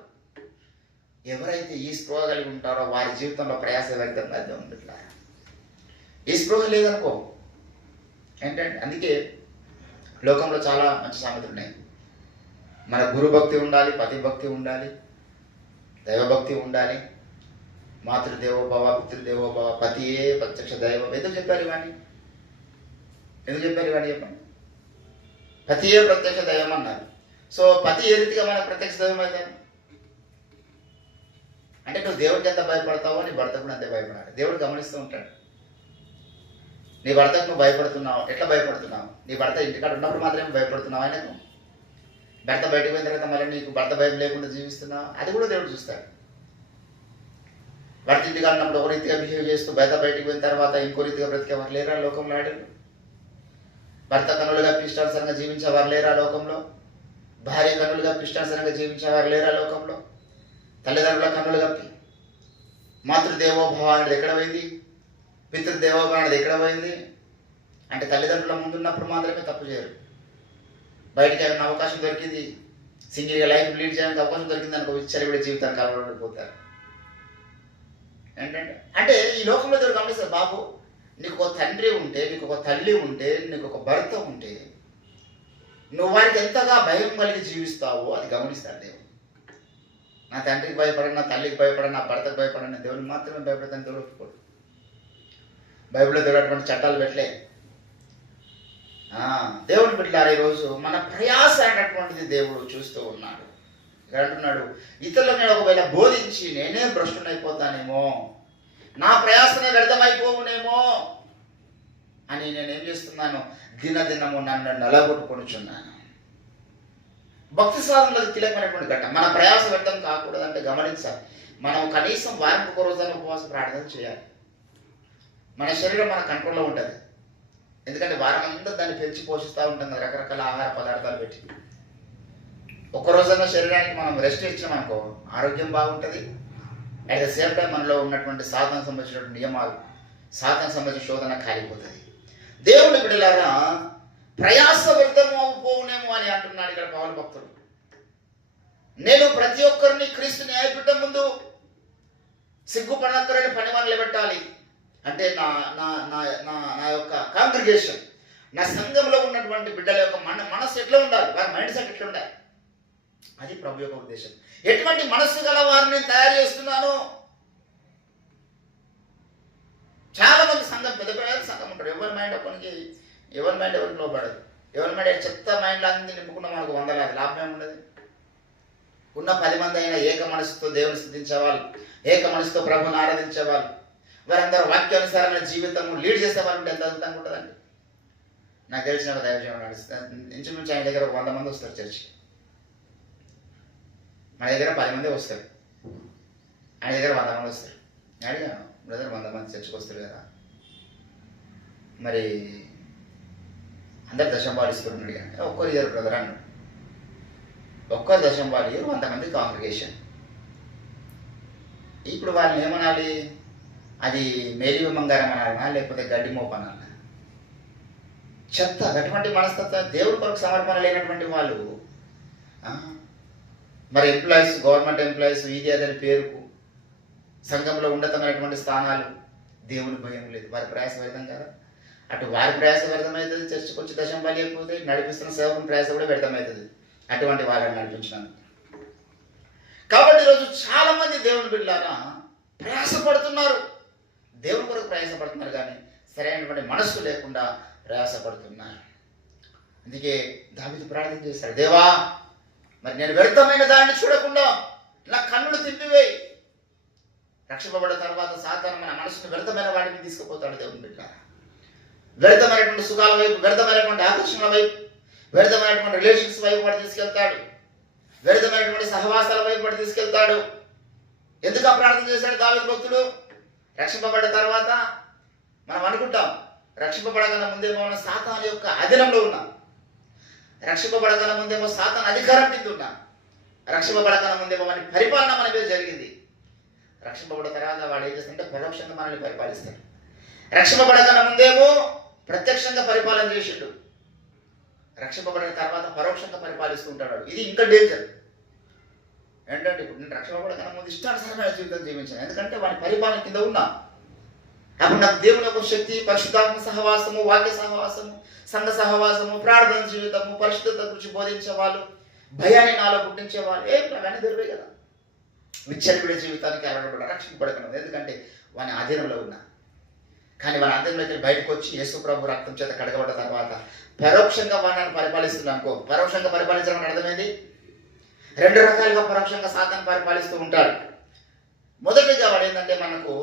ఎవరైతే ఈ స్పృహ కలిగి ఉంటారో వారి జీవితంలో ప్రయాస వ్యక్తంగా ఉంటుందా? ఈ స్పృహ లేదనుకో ఏంటంటే, అందుకే లోకంలో చాలా మంచి సామెతలు ఉన్నాయి. మన గురుభక్తి ఉండాలి, పతిభక్తి ఉండాలి, దైవభక్తి ఉండాలి, మాతృదేవోభవ, పితృదేవోభవ, పతియే ప్రత్యక్ష దైవం. ఎందుకు చెప్పారు ఇవన్నీ? చెప్పండి. పతియే ప్రత్యక్ష దైవం అన్నారు. సో పతి ఏ రీతిగా మనకు ప్రత్యక్ష దైవం అవుతారు అంటే, నువ్వు దేవుడికి ఎంత భయపడతావో నీ భర్త కూడా అంతే భయపడాలి. దేవుడు గమనిస్తూ ఉంటాడు. నీ భర్తకు నువ్వు భయపడుతున్నావు, ఎట్లా భయపడుతున్నావు? నీ భర్త ఇంటికాడ ఉన్నప్పుడు మాత్రమే భయపడుతున్నావు ఆయనకు. భర్త బయటకు పోయిన తర్వాత మళ్ళీ నీకు భర్త భయం లేకుండా జీవిస్తున్నావు, అది కూడా దేవుడు చూస్తాడు. భర్త ఇంటికాడ ఉన్నప్పుడు ఒక రీతిగా బిహేవ్ చేస్తూ భర్త బయటకు పోయిన తర్వాత ఇంకో రీతిగా బ్రతికేవారు లేరా లోకంలో? ఆడలు భర్త కనులుగా ఇష్టానుసారంగా జీవించేవారు లేరా లోకంలో? భార్య కనులుగా ఇష్టానుసారంగా జీవించేవారు లేరా లోకంలో? తల్లిదండ్రుల కన్నులు కప్పి మాతృదేవోభవ అనేది ఎక్కడ పోయింది? పితృదేవోభవ అనేది ఎక్కడ పోయింది? అంటే తల్లిదండ్రుల ముందున్నప్పుడు మాత్రమే తప్పు చేయరు. బయటికి ఏమైనా అవకాశం దొరికింది, సింగిల్గా లైఫ్ లీడ్ చేయడానికి అవకాశం దొరికింది అనుకో, విచ్చలవిడే జీవితానికి అలవాటుపోతారు. ఏంటంటే అంటే ఈ లోకంలో దేవుడు గమనిస్తారు. బాబు, నీకు ఒక తండ్రి ఉంటే, నీకు ఒక తల్లి ఉంటే, నీకు ఒక భర్త ఉంటే, నువ్వు వారికి ఎంతగా భయం కలిగి జీవిస్తావో అది గమనిస్తాడు దేవుడు. నా తండ్రికి భయపడను, నా తల్లికి భయపడను, నా భర్తకు భయపడను, దేవుడికి మాత్రమే భయపడతాను దేవుడు ఒప్పుకోడు. బైబిల్లో దేవుడు అటువంటి చట్టాలు పెట్టలే. దేవుని బిడ్డలారా, ఈరోజు మన ప్రయాస అనేటటువంటిది దేవుడు చూస్తూ ఉన్నాడు. ఇక్కడ అంటున్నాడు, ఇతరుల మీద ఒకవేళ బోధించి నేనే భ్రష్టునైపోతానేమో, నా ప్రయాసనే వ్యర్థమైపోవునేమో అని నేనేం చేస్తున్నాను? దినదినము నన్ను నలగొట్టుకొనుచున్నాను. భక్తి సాధనలో కీలకమైనటువంటి ఘట్టం. మన ప్రయాస వ్యర్థం కాకూడదంటే గమనించాలి. మనం కనీసం వారానికి ఒక రోజున ఉపవాస ప్రార్థన చేయాలి. మన శరీరం మన కంట్రోల్లో ఉంటుంది. ఎందుకంటే వారం అంతా దాన్ని పెంచి పోషిస్తూ ఉంటుంది రకరకాల ఆహార పదార్థాలు పెట్టి. ఒక్కరోజైనా శరీరానికి మనం రెస్ట్ ఇచ్చినామనుకో ఆరోగ్యం బాగుంటుంది. అట్ ద సేమ్ టైం మనలో ఉన్నటువంటి సాధనకు సంబంధించినటువంటి నియమాలు, సాధనకు సంబంధించిన శోధన కాలిపోతుంది. దేవుని బిడ్డలారా, ప్రయాస వ్యర్థము అవ్వపోవునేమో అని అంటున్నాడు ఇక్కడ పౌలు భక్తుడు. నేను ప్రతి ఒక్కరిని క్రీస్తు న్యాయపీఠం ముందు సిగ్గుపడనక్కరని పని మనలు పెట్టాలి. అంటే నా నా నా నా నా యొక్క కాంగ్రిగేషన్, నా సంఘంలో ఉన్నటువంటి బిడ్డల యొక్క మనస్సు ఎట్లా ఉండాలి, వారి మైండ్ సెట్ ఎట్లా ఉండాలి, అది ప్రభు యొక్క ఉద్దేశం. ఎటువంటి మనస్సు గల వారిని నేను తయారు చేస్తున్నాను. చాలా మంది సంఘం, పెద్ద పెద్ద సంఘం ఉంటారు, ఎవరి మైండ్ ఎవరికి లోపడదు. ఎవరి చెత్త మైండ్లో అన్ని నింపుకున్న మనకు వందలాది లాభం ఏముండదు. ఉన్న 10 మంది అయినా ఏక మనసుతో దేవుని స్థుతించేవాళ్ళు, ఏక మనసుతో ప్రభుని ఆరాధించేవాళ్ళు, వారందరూ వాక్యానుసారమైన జీవితము లీడ్ చేసేవాళ్ళు ఉంటే ఎంత అద్భుతంగా ఉంటుందండి. నాకు తెలిసిన ఒక దైవజనుడు నడుస్తుంది, ఇంచుమించు ఆయన దగ్గర 100 మంది వస్తారు చర్చికి. మన దగ్గర 10 మంది వస్తారు, ఆయన దగ్గర 100 మంది వస్తారు. నేను అడిగాను, బ్రదర్ 100 మంది చర్చికి వస్తారు కదా, మరి అందరు దశంబాలు ఇస్తున్నాడు అడిగాను. ఒక్కరు ఇయ్యరు బ్రదర్ అన్నాడు. ఒక్కరు దశంబాలు ఇయ్యరు, 100 మంది కాంగ్రిగేషన్. ఇప్పుడు వాళ్ళని ఏమనాలి? అది మేలి బంగారం అనాలనా లేకపోతే గడ్డి మోపు అనాలనా? చెత్త. అటువంటి మనస్తత్వం, దేవుడి కొరకు సమర్పణ లేనటువంటి వాళ్ళు. మరి ఎంప్లాయీస్, గవర్నమెంట్ ఎంప్లాయీస్, ఇది అదని పేరుకు సంఘంలో ఉన్నతమైనటువంటి స్థానాలు, దేవుని భయం లేదు, వారి ప్రయాస వ్యర్థం కదా. అటు వారి ప్రయాస వ్యర్థమవుతుంది, చర్చకు వచ్చి దశంబాలు లేకపోతే నడిపిస్తున్న సేవకుని ప్రయాస కూడా వ్యర్థమవుతుంది అటువంటి వాళ్ళని నడిపించినందుకు. కాబట్టి ఈరోజు చాలా మంది దేవుని బిడ్డలారా ప్రయాసపడుతున్నారు, దేవుని కొరకు ప్రయాసపడుతున్నారు, కానీ సరైనటువంటి మనస్సు లేకుండా ప్రయాసపడుతున్నారు. అందుకే దావీదు ప్రార్థన చేశాడు, దేవా మరి నేను వ్యర్థమైన దాన్ని చూడకుండా నా కన్నులు తిప్పివేయి. రక్షింపబడిన తర్వాత సాతాను మన మనసును వ్యర్థమైన వాటిని తీసుకుపోతాడు దేవుని బిడ్డలారా. వ్యర్థమైనటువంటి సుఖాల వైపు, వ్యర్థమైనటువంటి ఆకర్షణల వైపు, వ్యర్థమైనటువంటి రిలేషన్స్ వైపు వాడు తీసుకెళ్తాడు, వ్యర్థమైనటువంటి సహవాసాల వైపు వాడు తీసుకెళ్తాడు. ఎందుకు ప్రార్థన చేశాడు దావీదు భక్తుడు? రక్షింపబడ్డ తర్వాత మనం అనుకుంటాం, రక్షింపబడకన్నా ముందేమో మనం సాతాను యొక్క అధీనంలో ఉన్నాం, రక్షింపబడకన్నా ముందేమో సాతాను అధికారం కింద ఉన్నాం, రక్షింపబడకన్నా ముందేమో మన పరిపాలన మన మీద జరిగింది. రక్షింపబడిన తర్వాత వాడు ఏం చేస్తుంటే పరోక్షంగా మనల్ని పరిపాలిస్తాడు. రక్షింపబడకన్నా ముందేమో ప్రత్యక్షంగా పరిపాలన చేసిండు, రక్షింపబడిన తర్వాత పరోక్షంగా పరిపాలిస్తూ ఉంటాడు. ఇది ఇంకా డేంజర్. ఏంటంటే ఇప్పుడు నేను రక్షింపబడకన్నా ముందు ఇష్టానుసారమైన జీవితం జీవించాను, ఎందుకంటే వాడి పరిపాలన కింద ఉన్నా. అప్పుడు నాకు దేవుని యొక్క శక్తి, పరిశుద్ధాత్మ సహవాసము, వాక్య సహవాసము, సంఘ సహవాసము, ప్రార్థన జీవితము, పరిశుద్ధత గురించి బోధించే వాళ్ళు, భయాన్ని నాలో పుట్టించే వాళ్ళు, అవన్నీ దొరికాయి కదా. విచ్చలవిడే జీవితానికి అలవాటు రక్షింపబడకను, ఎందుకంటే వాని ఆధీనంలో ఉన్నా. కానీ వాని ఆధీనంలోకి బయటకు వచ్చి యేసు ప్రభు రక్తం చేత కడగబడ్డ తర్వాత పరోక్షంగా వాడిని పరిపాలిస్తున్నాను అనుకో. పరోక్షంగా పరిపాలించడం అర్థమైంది. 2 రకాలుగా పరోక్షంగా సాతాను పరిపాలిస్తూ ఉంటాడు. మొదటిగా వాడు ఏంటంటే మనకు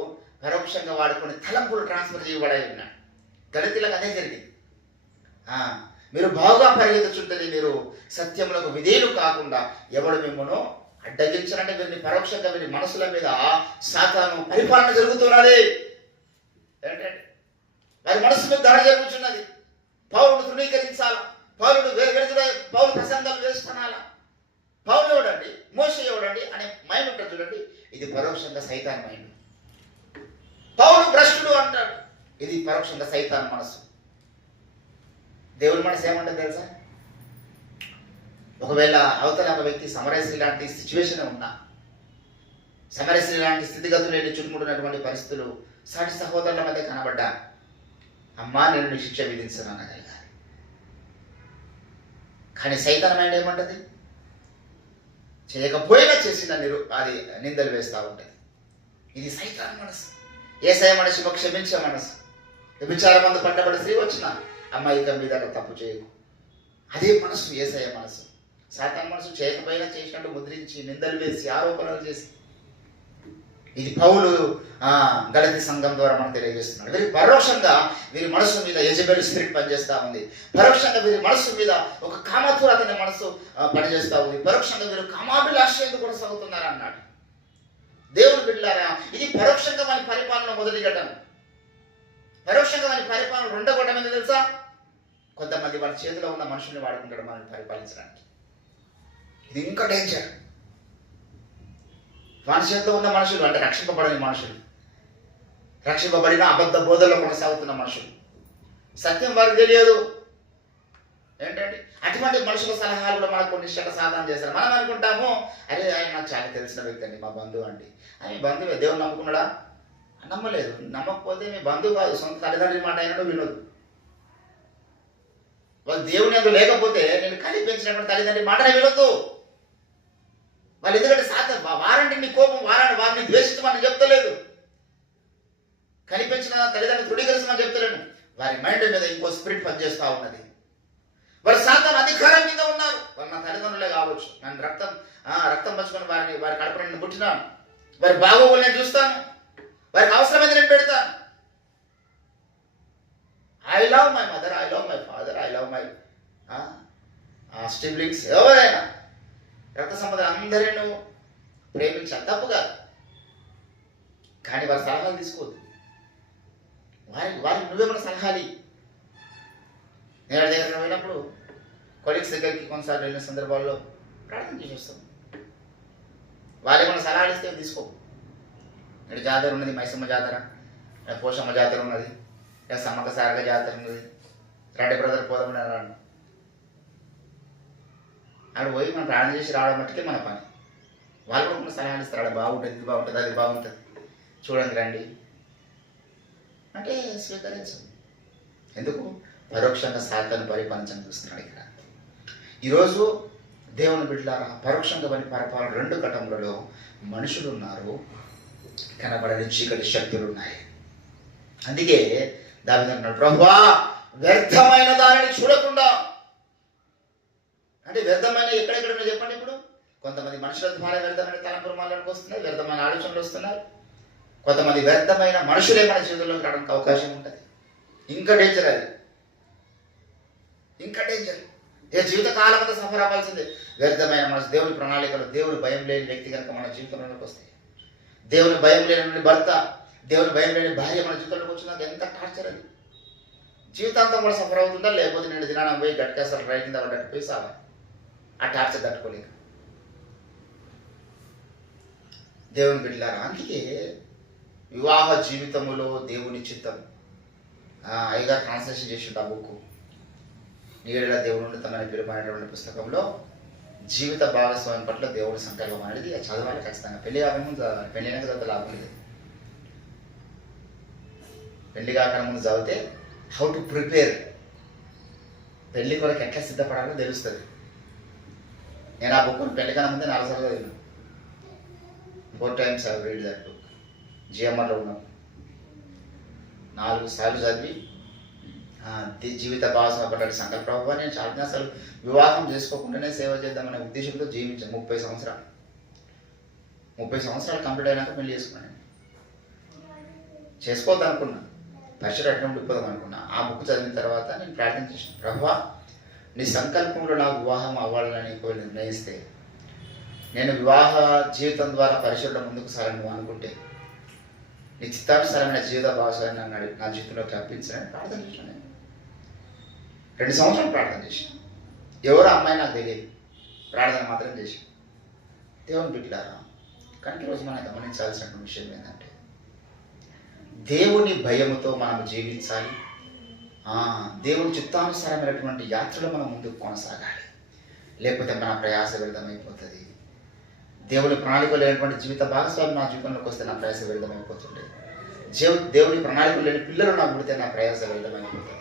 పరోక్షంగా వాడుకొని తలంపులు ట్రాన్స్ఫర్ చేయబడి ఉన్నాడు. గలితీలకు అదే జరిగింది. మీరు బాగా పరిగెత్తుచుంటుంది, మీరు సత్యములకు విధేయులు కాకుండా ఎవడు మిమ్మల్ని అడ్డగించాలంటే వీరిని పరోక్షంగా వీరి మనసుల మీద సాతాను పరిపాలన జరుగుతున్నది. ఏంటంటే వారి మనసు మీద దాడి జరుగుతున్నది. పౌరుడు తృణీకరించాలా, పౌరుడు పౌరు ప్రసంగాలు వేస్తున్నాలా, పౌరుడు ఎవడండి, మోషే ఎవడండి అనే మైండ్ ఉంటుంది చూడండి. ఇది పరోక్షంగా సైతాన్ మైండ్. పౌరుడు భ్రష్టుడు అంటాడు, ఇది పరోక్షంగా సైతాన్ మనసు. దేవుని మనసు ఏమంటుంది తెలుసా? ఒకవేళ అవతల ఒక వ్యక్తి సమరశ్రీ లాంటి సిచ్యువేషన్ ఉన్నా, సమరశ్రీ లాంటి స్థితిగతులు వెళ్ళి చుట్టుముడినటువంటి పరిస్థితులు సాటి సహోదరుల మధ్య కనబడ్డా, అమ్మా నేను శిక్ష విధించను అనగలిగారు. కానీ సైతాన్ మైండ్ ఏమంటది? చేయకపోయినా చేసిన అది నిందలు వేస్తూ ఉంటుంది. ఇది సైతాన్ మనసు. యేసయ్య మనసు క్షమించే మనసు. విచారం మందు పట్టబడి స్త్రీ వచ్చిన అమ్మాయి మీద తప్పు చేయకు, అదే మనసు యేసయ్య మనసు. సాతాన్ మనసు చేయకపోయినా చేసినట్టు ముద్రించి నిందలు వేసి ఆరోపణలు చేసి, ఇది పౌలు గలతీ సంఘం ద్వారా మనం తెలియజేస్తున్నాడు. వీరి పరోక్షంగా వీరి మనసు మీద యెజబెల్ స్పిరిట్ పనిచేస్తూ ఉంది. పరోక్షంగా వీరి మనసు మీద ఒక కామతురాత అనే మనసు పనిచేస్తూ ఉంది. పరోక్షంగా వీరు కామాభిలాషయంతో కొనసాగుతున్నారు అన్నాడు. దేవుని బిడ్డలారా, ఇది పరోక్షంగా మన పరిపాలన మొదటి ఘట్టం. పరోక్షంగా మన పరిపాలన రెండో ఘట్టం ఏంటో తెలుసా? కొంతమంది వాళ్ళ చేతిలో ఉన్న మనుషుల్ని వాడుకుంటాడు మనల్ని పరిపాలించడానికి. ఇది ఇంకా డేంజర్. వారి చేతిలో ఉన్న మనుషులు అంటే రక్షింపబడని మనుషులు, రక్షింపబడిన అబద్ధ బోధల్లో కొనసాగుతున్న మనుషులు, సత్యం వారికి తెలియదు. ఏంటంటే అటువంటి మనుషుల సలహాలు కూడా మనకు కొన్ని సాధన చేస్తారు. మనం అనుకుంటాము, అరే ఆయన నాకు చాలా తెలిసిన వ్యక్తి అండి, మా బంధువు అండి. మీ బంధువు దేవుని నమ్ముకున్నాడా? నమ్మలేదు. నమ్మకపోతే మీ బంధువు కాదు, సొంత తల్లిదండ్రుల మాట అయినా వినోదు. వాళ్ళు దేవుని ఎందుకు లేకపోతే నేను కనిపించినటువంటి తల్లిదండ్రి మాటనే వినొద్దు. వాళ్ళు ఎందుకంటే వారంటే నీ కోపం, వారిని ద్వేషించమని చెప్తలేదు, కనిపించిన తల్లిదండ్రులు తృణీకరించమని చెప్తలేను. వారి మైండ్ మీద ఇంకో స్పిరిట్ పనిచేస్తూ ఉన్నది. వారు సాతాను అధికారం మీద ఉన్నారు. వారు నా తల్లిదండ్రులే కావచ్చు, నన్ను రక్తం పంచుకొని వారి కడుపు నేను పుట్టినాను, వారి బాగోగులు నేను చూస్తాను, వారికి అవసరమైంది నేను పెడతాను. I love my mother, I love my father, I love my siblings. ఎవరైనా రక్త సంపద అందరూ నువ్వు ప్రేమించాలి, తప్పు కాదు. కానీ వారి సలహాలు తీసుకోవద్దు. వారికి నువ్వేమైనా సలహాలు. నేను దగ్గర పోయినప్పుడు కొలీగ్స్ దగ్గరికి కొన్నిసార్లు వెళ్ళిన సందర్భాల్లో ప్రార్థన చేసి వస్తాం. వాళ్ళు ఏమైనా సలహాలు ఇస్తే తీసుకో. ఇక్కడ జాతర ఉన్నది, మైసమ్మ జాతర, పోషమ్మ జాతర ఉన్నది, సమ్మక్క సారక జాతర ఉన్నది, రెడ్డి బ్రదర్ పోదామని అన్నాడు. అక్కడ పోయి మనం ప్రార్థన చేసి రావడం మట్టుకే మన పని. వాళ్ళు కూడా మన సలహాలు ఇస్తారు, అక్కడ బాగుంటుంది, ఇది బాగుంటుంది, అది బాగుంటుంది, చూడండి రండి అంటే స్వీకరించు. ఎందుకు? పరోక్షంగా సాతాను పరిపాలించని చూస్తున్నాడు. ఇక్కడ ఈరోజు దేవుని బిడ్డలారా, పరోక్షంగా పరిపాలన 2 ఘటములలో మనుషులు ఉన్నారు, కనబడని చీకటి శక్తులు ఉన్నాయి. అందుకే దావీదు అంటున్నాడు, ప్రభువా వ్యర్థమైన దానిని చూడకుండా. అంటే వ్యర్థమైన ఎక్కడెక్కడ చెప్పండి. ఇప్పుడు కొంతమంది మనుషుల ద్వారా వ్యర్థమైన తలంపుమాలకు వస్తున్నాయి, వ్యర్థమైన ఆలోచనలు వస్తున్నాయి. కొంతమంది వ్యర్థమైన మనుషులే మన జీవితంలోకి రావడానికి అవకాశం ఉంటుంది. ఇంకా డేంజర్ అది, ఇంకా డేంజర్. ఇక జీవితకాలం అంతా సఫర్ అవ్వాల్సిందే. వ్యర్థమైన మనసు, దేవుని ప్రణాళికలు, దేవుని భయం లేని వ్యక్తి కనుక మన జీవితంలోకి వస్తాయి. దేవుని భయం లేని భర్త, దేవుని భయం లేని భార్య మన జీవితంలోకి వచ్చినాక ఎంత టార్చర్ అది. జీవితాంతం కూడా సఫర్ అవుతుందా, లేకపోతే నేను దినాన పోయి గట్కేస్తారు రైట్ కింద పడ్డట్టు పోయి సావా. ఆ టార్చర్ తట్టుకోలేక దేవుని బిడ్డలారా, అందుకే వివాహ జీవితములో దేవుని చిత్తం. అయ్యగారు ట్రాన్స్లేషన్ చేసిండు ఆ బుక్, నీడల దేవుడు తమని పిలుపైనటువంటి పుస్తకంలో జీవిత భాగస్వామి పట్ల దేవుని సంకల్పం అనేది చదవాలి ఖచ్చితంగా. పెళ్లి కాకముందు చదవాలి, పెళ్లి అయినాక చదివితే లాభం లేదు. పెళ్లి కాక ముందు చదివితే హౌ టు ప్రిపేర్, పెళ్లి కొరకు ఎట్లా సిద్ధపడాలో తెలుస్తుంది. నేను ఆ బుక్ పెళ్లి కన్నా ముందే 4 సార్లు చదివాను. 4 times I read that book. జిఎంఆర్లో ఉన్నాం, 4 సార్లు చదివి జీవిత భాగస్వామి పడ్డ సంకల్ప. నేను చాలా అసలు వివాహం చేసుకోకుండానే సేవ చేద్దామనే ఉద్దేశంతో జీవించాను 30 సంవత్సరాలు. 30 సంవత్సరాలు కంప్లీట్ అయినాక పెళ్లి చేసుకున్నాను. చేసుకోవద్దు అనుకున్నా, పరిచయం అట్లా ఉండిపోదాం అనుకున్నా. ఆ బుక్ చదివిన తర్వాత నేను ప్రార్థన చేశాను, ప్రభువా నీ సంకల్పంలో నాకు వివాహం అవ్వాలని నిర్ణయిస్తే, నేను వివాహ జీవితం ద్వారా పరిశుభ్రం ముందుకు సారని నువ్వు అనుకుంటే, నీ చిత్తానుసారమైన జీవిత భాగస్వామిని నన్ను నా జీవితంలోకి రప్పించాలని ప్రార్థన చేశాను. 2 సంవత్సరాలు ప్రార్థన చేశాను. ఎవరో అమ్మాయి నాకు తెలియదు, ప్రార్థన మాత్రం చేశాను. దేవుని బిడ్డలారా, కానీ ఈరోజు మనం గమనించాల్సిన విషయం ఏంటంటే, దేవుని భయముతో మనం జీవించాలి. దేవుని చిత్తానుసారమైనటువంటి యాత్రలో మనం ముందుకు కొనసాగాలి. లేకపోతే మన ప్రయాస వ్యర్థమైపోతుంది. దేవుని ప్రణాళికలు లేనటువంటి జీవిత భాగస్వామి నా జీవితంలోకి వస్తే నా ప్రయాస వ్యర్థమైపోతుంది. దేవుని ప్రణాళికలు లేని పిల్లలు నాకు పుడితే నా ప్రయాస వ్యర్థమైపోతుంది.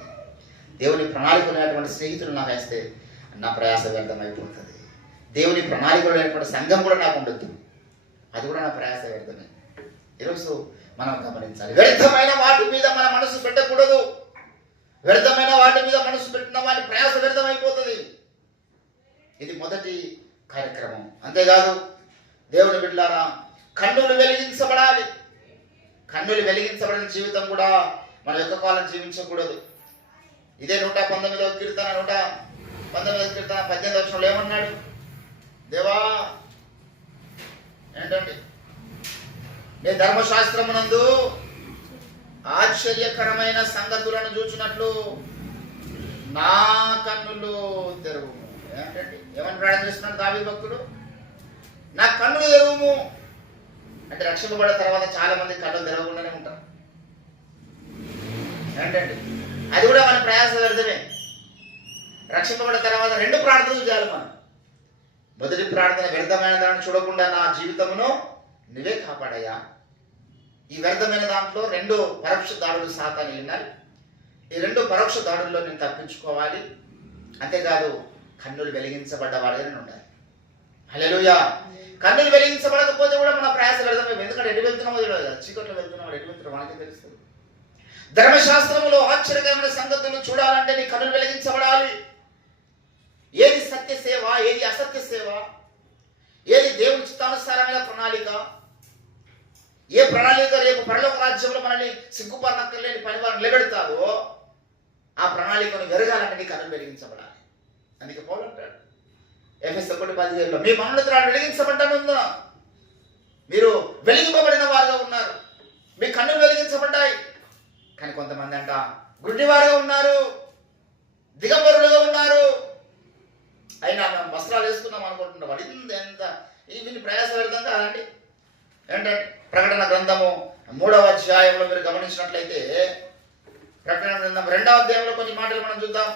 దేవుని ప్రణాళికలు లేనటువంటి స్నేహితులు నాకు వేస్తే నా ప్రయాస వ్యర్థమైపోతుంది. దేవుని ప్రణాళికలు లేనటువంటి సంఘం కూడా నాకు ఉండొద్దు, అది కూడా నా ప్రయాస వ్యర్థమే. ఈరోజు మనం గమనించాలి, వ్యర్థమైన వాటి మీద మన మనసు పెట్టకూడదు. వ్యర్థమైన వాటి మీద మనసు పెట్టిన వాటి ప్రయాస వ్యర్థమైపోతుంది. ఇది మొదటి కార్యక్రమం. అంతేకాదు దేవుని బిడ్డలారా, కన్నులు వెలిగించబడాలి. కన్నులు వెలిగించబడిన జీవితం కూడా మనం ఎక్కువ కాలం జీవించకూడదు. ఇదే 119వ కీర్తన 119వ కీర్తన 18వ వచనంలో ఏమన్నాడు? దేవా ఏంటండి, నీ ధర్మశాస్త్రమునందు ఆశ్చర్యకరమైన సంగతులను చూచినట్లు నా కన్నులు తెరువు. ఏంటండి, ఏమని ప్రార్థన చేస్తున్నాడు దావీదు భక్తుడు? నా కన్నులు తెరువుము అంటే, రక్షింపబడిన తర్వాత చాలా మంది కన్నులు తెరవకుండానే ఉంటారు. ఏంటండి, అది కూడా మన ప్రయాస వ్యర్థమే. రక్షింపబడిన తర్వాత 2 ప్రార్థనలు చేయాలి మనం. మొదటి ప్రార్థన, వ్యర్థమైన దాన్ని చూడకుండా నా జీవితమును నువ్వే కాపాడయ్యా. ఈ వ్యర్థమైన దాంట్లో 2 పరోక్ష దాడులు సాతాను ఉన్నాయి. ఈ 2 పరోక్ష దాడుల్లో నేను తప్పించుకోవాలి. అంతేకాదు కన్నులు వెలిగించబడ్డ వాడిగా ఉండాలి. హల్లెలూయా. కన్నులు వెలిగించబడకపోతే కూడా మన ప్రయాస వ్యర్థమే. ఎందుకంటే ఎటు వెళ్తున్నామో తెలియదు కదా, చీకట్లో వెళ్తున్నామో ఎటు వెళ్తున్నామో మనకే తెలుస్తుంది. ధర్మశాస్త్రములో ఆశ్చర్యకరమైన సంగతులు చూడాలంటే నీ కన్నులు వెలిగించబడాలి. ఏది సత్య సేవ, ఏది అసత్య సేవ, ఏది దేవుని చిత్తానుసారమైన ప్రణాళిక, ఏ ప్రణాళిక రేపు పరలోక రాజ్యంలో మనల్ని సిగ్గుపడనక్కర్లేని పని వారు నిలబెడతారో ఆ ప్రణాళికను వెరగాలంటే నీ కన్నులు వెలిగించబడాలి. అందుకే పౌలు అంటాడు ఎఫెసీ 1:17 మీ మనుషులు వెలిగించబడ్డా, మీరు వెలిగింపబడిన వారుగా ఉన్నారు, మీ కన్నులు వెలిగించబడ్డాయి. కానీ కొంతమంది అంట గుడ్డివారుగా ఉన్నారు, దిగంబరులుగా ఉన్నారు. అయినా మేము వస్త్రాలు వేసుకున్నాం అనుకుంటున్నాం. వాడు ఎంత వీళ్ళు ప్రయాస పెడతాం కాదండి. ఏంటంటే ప్రకటన గ్రంథము 3వ అధ్యాయంలో మీరు గమనించినట్లయితే, ప్రకటన గ్రంథం 2వ అధ్యాయంలో కొన్ని మాటలు మనం చూద్దాం.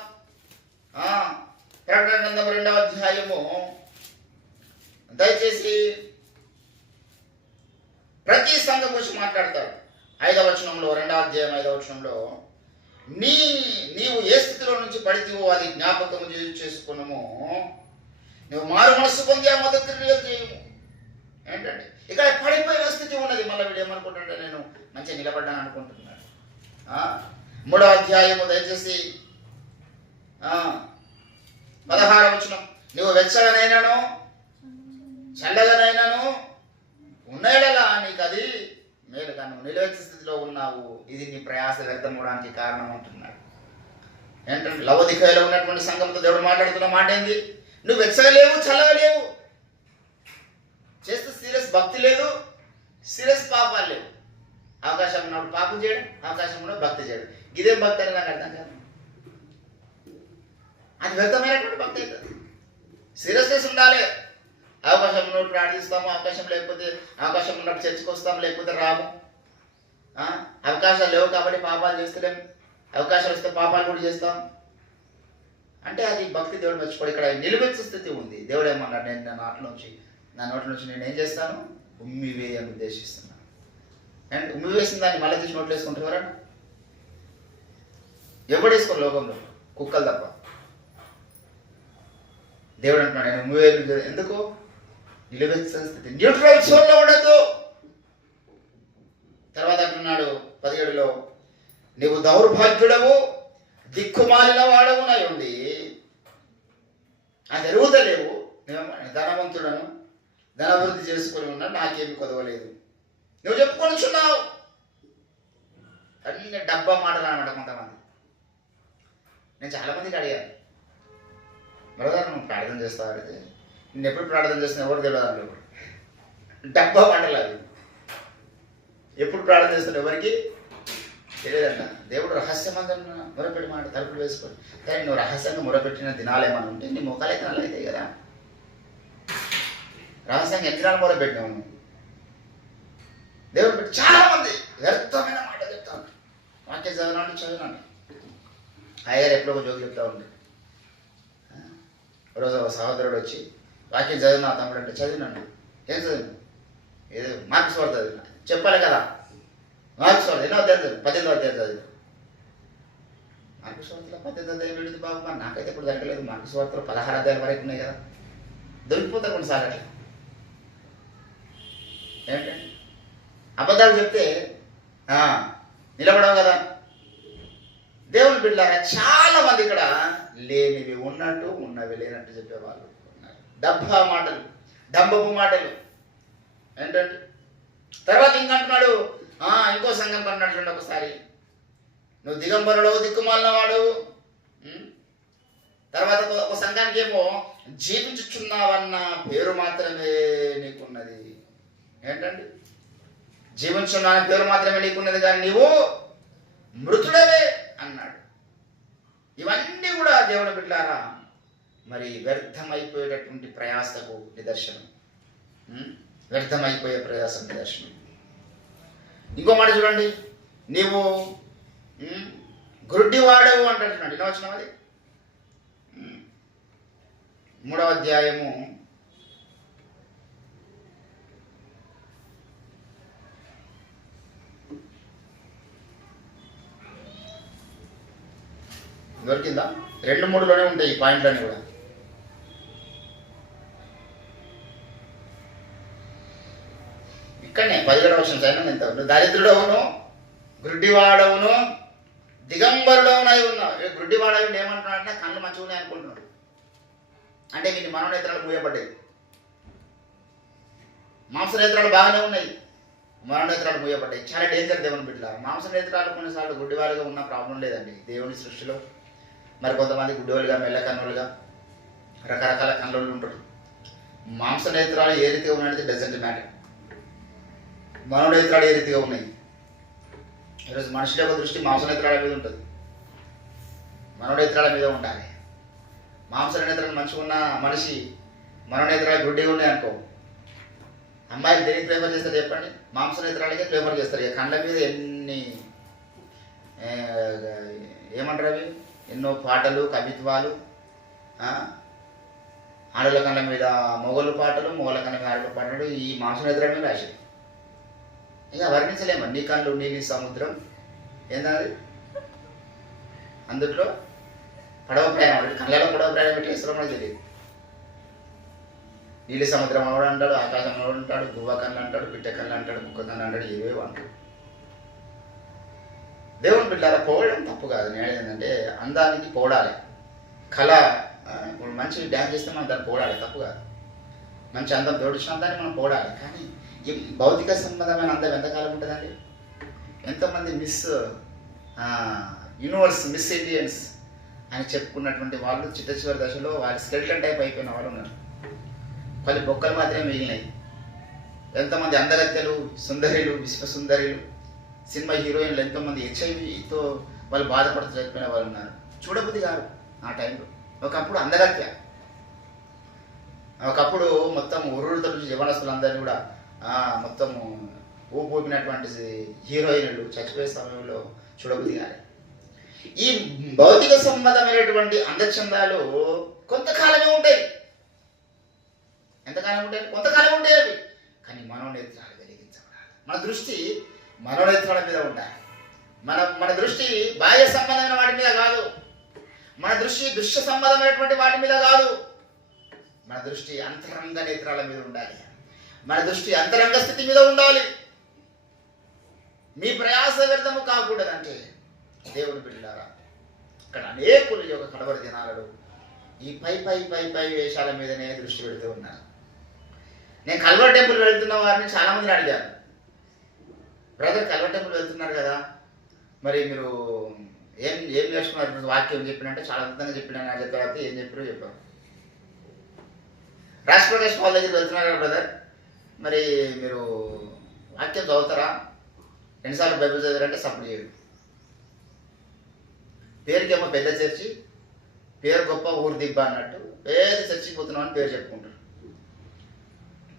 ప్రకటన గ్రంథం 2వ అధ్యాయము దయచేసి ప్రతి సంఘం గురించి మాట్లాడతాడు. 5వ వచనంలో, 2వ అధ్యాయం 5వ వచనంలో, నీవు ఏ స్థితిలో నుంచి పడితేవో అది జ్ఞాపకం చేసుకున్నాము, నువ్వు మారు మనస్సు పొంది ఆ మొదటి క్రియలు చేయము. ఏంటంటే ఇక్కడ పడిపోయిన స్థితి ఉన్నది. మళ్ళీ వీడు ఏమనుకుంటుంటే నేను మంచిగా నిలబడ్డాను అనుకుంటున్నాడు. 3వ అధ్యాయము దయచేసి 16వ వచనం, నువ్వు వెచ్చగానైనాను చల్లగానైనాను ఉన్నాయడలా నీకు అది మేలుగా, నువ్వు నిలవెచ్చ స్థితిలో ఉన్నావు, ఇది నీ ప్రయాస వ్యర్థమవడానికి కారణం అంటున్నాడు. ఏంటంటే లవోదికయలో ఉన్నటువంటి సంఘంతో దేవుడు మాట్లాడుతున్న మాట ఏంది? నువ్వు వెచ్చగా లేవు, చల్లగా లేవు, చేస్తే సీరియస్ భక్తి లేదు, సీరియస్ పాపాలు లేవు. అవకాశం ఉన్నప్పుడు పాపం చేయడం, అవకాశం ఉన్నప్పుడు భక్తి చేయడం. ఇదేం భక్తి అని నాకు అర్థం కాదు. అది వ్యర్థమైనటువంటి భక్తి అవుతుంది. సీరియస్నెస్ ఉండాలి. అవకాశం ఉన్నప్పుడు ప్రార్థిస్తాము, అవకాశం లేకపోతే అవకాశం ఉన్నప్పుడు చర్చకు వస్తాము, లేకపోతే రాము. అవకాశాలు లేవు కాబట్టి పాపాలు చేస్తలేము, అవకాశాలు వస్తే పాపాలు కూడా చేస్తాం. అంటే అది భక్తి దేవుడు మెచ్చుకోడు. ఇక్కడ నిలువెచ్చే స్థితి ఉంది. దేవుడు ఏమన్నాడు? నేను నా నోట్ల నుంచి నేను ఏం చేస్తాను? ఉమ్మి వేయని ఉద్దేశిస్తున్నాను. అండ్ ఉమ్మి వేసిన దాన్ని మళ్ళీ తీసి నోట్లు వేసుకుంటున్నారా? ఎవడు వేసుకోరు లోకంలో, కుక్కలు తప్ప. దేవుడు అంటున్నాడు నేను ఉమ్మి వేయను. ఎందుకు? నిలువెచ్చని స్థితి, న్యూట్రల్ జోన్లో ఉండదు. తర్వాత అంటున్నాడు 17లో, నీవు దౌర్భాగ్యుడవు, దిక్కుమాలిన వాడవునై ఉండి అది ఎరుగుతలేవు, ధనవంతుడను, ధనాభివృద్ధి చేసుకుని ఉన్నా, నాకేమి కొదవలేదు, నువ్వు చెప్పుకొనిచున్నావు. అన్ని డబ్బా మాటలు అన్నమాట కొంతమంది. నేను చాలా మందికి అడిగాను, బ్రదర్ నువ్వు ప్రార్థన చేస్తావు అడిగితే, నేను ఎప్పుడు ప్రార్థన చేస్తున్నా ఎవరు తెలియదు అందులో. డబ్బా మాటలు అవి. ఎప్పుడు ప్రార్థన చేస్తున్నా ఎవరికి తెలియదంట. దేవుడు రహస్యమంగా మొరపెట్టి మాట తలుపులు వేసుకొని, కానీ నువ్వు రహస్యంగా మొరపెట్టిన దినాలేమని ఉంటే నీ ముఖాలే దినాలు అవుతాయి కదా. రహస్యంగా ఎన్ని దినాలు మొరపెట్టినావు నువ్వు? దేవుడు పెట్టి చాలా మంది వ్యర్థమైన మాట చెప్తా ఉంటాడు. వాక్యం చదివినాను అయ్యారు ఎప్పుడో ఒక జోగి చెప్తా ఉంటాడు. రోజు ఒక సహోదరుడు వచ్చి వాక్యం చదివినా తమ్ముడు అంటే, చదివినాను. ఏం చదివినా? ఏదో మార్క్స్ వార్త చదివినా. చెప్పాలి కదా, మార్క్స్ వార్త ఎన్నో అధ్యాయం చదివి, 18వ అధ్యాయం చదివి. మార్క్స్ వార్తలో 18వ అధ్యాయం విడిది బాబు, మరి నాకైతే ఇప్పుడు దొరకలేదు. మార్క్స్ వార్తలో 16 అధ్యాయాల వరకు ఉన్నాయి కదా, దొరికిపోతారు కొన్నిసార్లు అట్లా. ఏంటంటే అబద్ధాలు చెప్తే నిలబడవు కదా. దేవుని బిడ్డలారా, చాలా మంది ఇక్కడ లేనివి ఉన్నట్టు, ఉన్నవి లేనట్టు చెప్పేవాళ్ళు ఉన్నారు. డబ్బా మాటలు, డంబపు మాటలు. ఏంటంటే తర్వాత ఇంకంటున్నాడు, ఇంకో సంఘం కన్నట్లుండి ఒకసారి, నువ్వు దిగంబరుడు, దిక్కుమాలిన వాడు. తర్వాత ఒక సంఘానికి ఏమో జీవించుచున్నావన్న పేరు మాత్రమే నీకున్నది. ఏంటండి? జీవించున్నా పేరు మాత్రమే నీకున్నది, కానీ నీవు మృతుడవే అన్నాడు. ఇవన్నీ కూడా దేవుని బిడ్డలారా మరి వ్యర్థమైపోయేటటువంటి ప్రయాసకు నిదర్శనం. వ్యర్థమైపోయే ప్రయాసం నిదర్శనం. ఇంకో మాట చూడండి, నీవు గుడ్డివాడవు అంటున్నాడు. ఎన్నో వచనం అది? 3వ అధ్యాయము 2:3 ఉంటాయి ఈ పాయింట్లన్నీ కూడా. ఇక్కడనే 17వ వచనం చదివిన ఎంత, దరిద్రుడవును, గుడ్డివాడవును, దిగంబరుడవునై ఉన్నావు. గుడ్డివాడవుని ఏమంటున్నాడంటే కళ్ళు మంచిగా ఉన్నాయి అనుకుంటున్నాడు. అంటే వీటి మనోనేత్రాలు మూయబడ్డాయి. మాంసనేత్రాలు బాగానే ఉన్నాయి, మనోనేత్రాలు మూయబడ్డాయి. చాలా డేంజర్ దేవుని బిడ్డలారా. మాంసనేత్రాలు కొన్నిసార్లు గుడ్డివాళ్ళుగా ఉన్న ప్రాబ్లం లేదండి దేవుని సృష్టిలో. మరి కొంతమంది గుడ్డివాళ్ళుగా, మెల్ల కన్నులుగా, రకరకాల కన్నులు ఉంటారు. మాంసనేత్రాలు ఏ రీతిగా ఉన్నాయంటే డజంట్ మ్యాటర్. మనోనేత్రాలు ఏ రీతిగా ఉన్నాయి. ఈరోజు మనుషుల యొక్క దృష్టి మాంసనేత్రాల మీద ఉంటుంది, మనోనేత్రాల మీద ఉండాలి. మాంసనేత్రాలు మంచిగా ఉన్న మనిషి మనోనేత్రాలు గుడ్డిగా ఉన్నాయి అనుకో, అమ్మాయిలు దేనికి ప్రేఫర్ చేస్తారు చెప్పండి? మాంసనేత్రాలకే ప్రేఫర్ చేస్తారు. ఇక కళ్ళ మీద ఎన్ని ఏమంటారు అవి, ఎన్నో పాటలు, కవిత్వాలు, ఆడల కళ్ళ మీద మొగలు పాటలు, మొగల కళ్ళ మీద ఆడల పాటలు ఈ మాంసనేత్రాల మీద రాశారు. ఇక వర్ణించలేము. నీ కళ్ళు నీలి సముద్రం ఏంటది, అందులో పడవ ప్రయాణం, కళ్ళలో పడవ ప్రయాణం పెట్టి ఇస్తారో మనకు తెలియదు. నీలి సముద్రం అవడు అంటాడు, ఆకాశం అవడు అంటాడు, గువ్వ కళ్ళు అంటాడు, పిట్ట కళ్ళు అంటాడు, కుక్క కళ్ళు అంటాడు, ఏవేవో అంటాడు. దేవుని బిడ్డలారా, పోవడం తప్పు కాదు. నేను ఏంటంటే అందానికి పోడాలి. కళ, ఇప్పుడు మంచి డ్యాన్స్ చేస్తే మనం దాన్ని పోడాలి, తప్పు కాదు. మంచి అందం జోడించిన అందాన్ని మనం పోడాలి. కానీ ఈ భౌతిక సంబంధమైన అందం ఎంతకాలం ఉంటుందండి? ఎంతోమంది మిస్ యూనివర్స్, మిస్ ఇండియన్స్ అని చెప్పుకున్నటువంటి వాళ్ళు చిట్ట చివరి దశలో వాళ్ళ స్కెల్టన్ టైప్ అయిపోయిన వాళ్ళు ఉన్నారు. పది బొక్కలు మాత్రమే మిగిలినాయి. ఎంతోమంది అందగత్తెలు, సుందరిలు, విశ్వసుందరిలు, సినిమా హీరోయిన్లు ఎంతోమంది హెచ్ఐవితో వాళ్ళు బాధపడుతూ చనిపోయిన వాళ్ళు ఉన్నారు. చూడబుద్ధి కాదు ఆ టైంలో. ఒకప్పుడు అందగత్య, ఒకప్పుడు మొత్తం ఉరులతో నుంచి యవనస్తులందరినీ కూడా మొత్తం ఊపినటువంటి హీరోయిన్లు చచ్చిపోయే సమయంలో చూడబుద్ధి కాదు. ఈ భౌతిక సంబంధమైనటువంటి అందచందాలు కొంతకాలమే ఉంటాయి. ఎంతకాలం ఉంటాయి? కొంతకాలం ఉండేవి. కానీ మనోనేత్రాలు వెలిగించబడాలి. మన దృష్టి మనోనేత్రాల మీద ఉండాలి. మన దృష్టి బాహ్య సంబంధమైన వాటి మీద కాదు. మన దృష్టి దృశ్య సంబంధమైనటువంటి వాటి మీద కాదు. మన దృష్టి అంతరంగ నేత్రాల మీద ఉండాలి. మన దృష్టి అంతరంగ స్థితి మీద ఉండాలి. మీ ప్రయాస వ్యర్థము కాకూడదంటే దేవుని బిడ్డలారా, ఇక్కడ అనేకులు యొక్క కడవరి దినాలలో ఈ పై వేషాల మీదనే దృష్టి పెడుతూ ఉన్నారు. నేను కల్వర్ టెంపుల్ వెళ్తున్న వారిని చాలా మందిని అడిగాను, బ్రదర్ కల్వర్ టెంపుల్ వెళ్తున్నారు కదా, మరి మీరు ఏం నేర్చుకున్నారు, వాక్యం చెప్పినంటే చాలా అద్భుతంగా చెప్పినా చెప్పారు. ఏం చెప్పారు? రాష్ట్రప్రదేశ్ వాళ్ళ దగ్గర వెళ్తున్నారు కదా బ్రదర్, మరి మీరు వాక్యం చదువుతారా, ఎన్నిసార్లు బైబిల్ చదివారంటే సపోర్ట్ చేయడు. పేరుకేమో పెద్ద చర్చి, పేరు గొప్ప, ఊరు దిబ్బ అన్నట్టు పేద చర్చికి పోతున్నాం అని పేరు చెప్పుకుంటారు.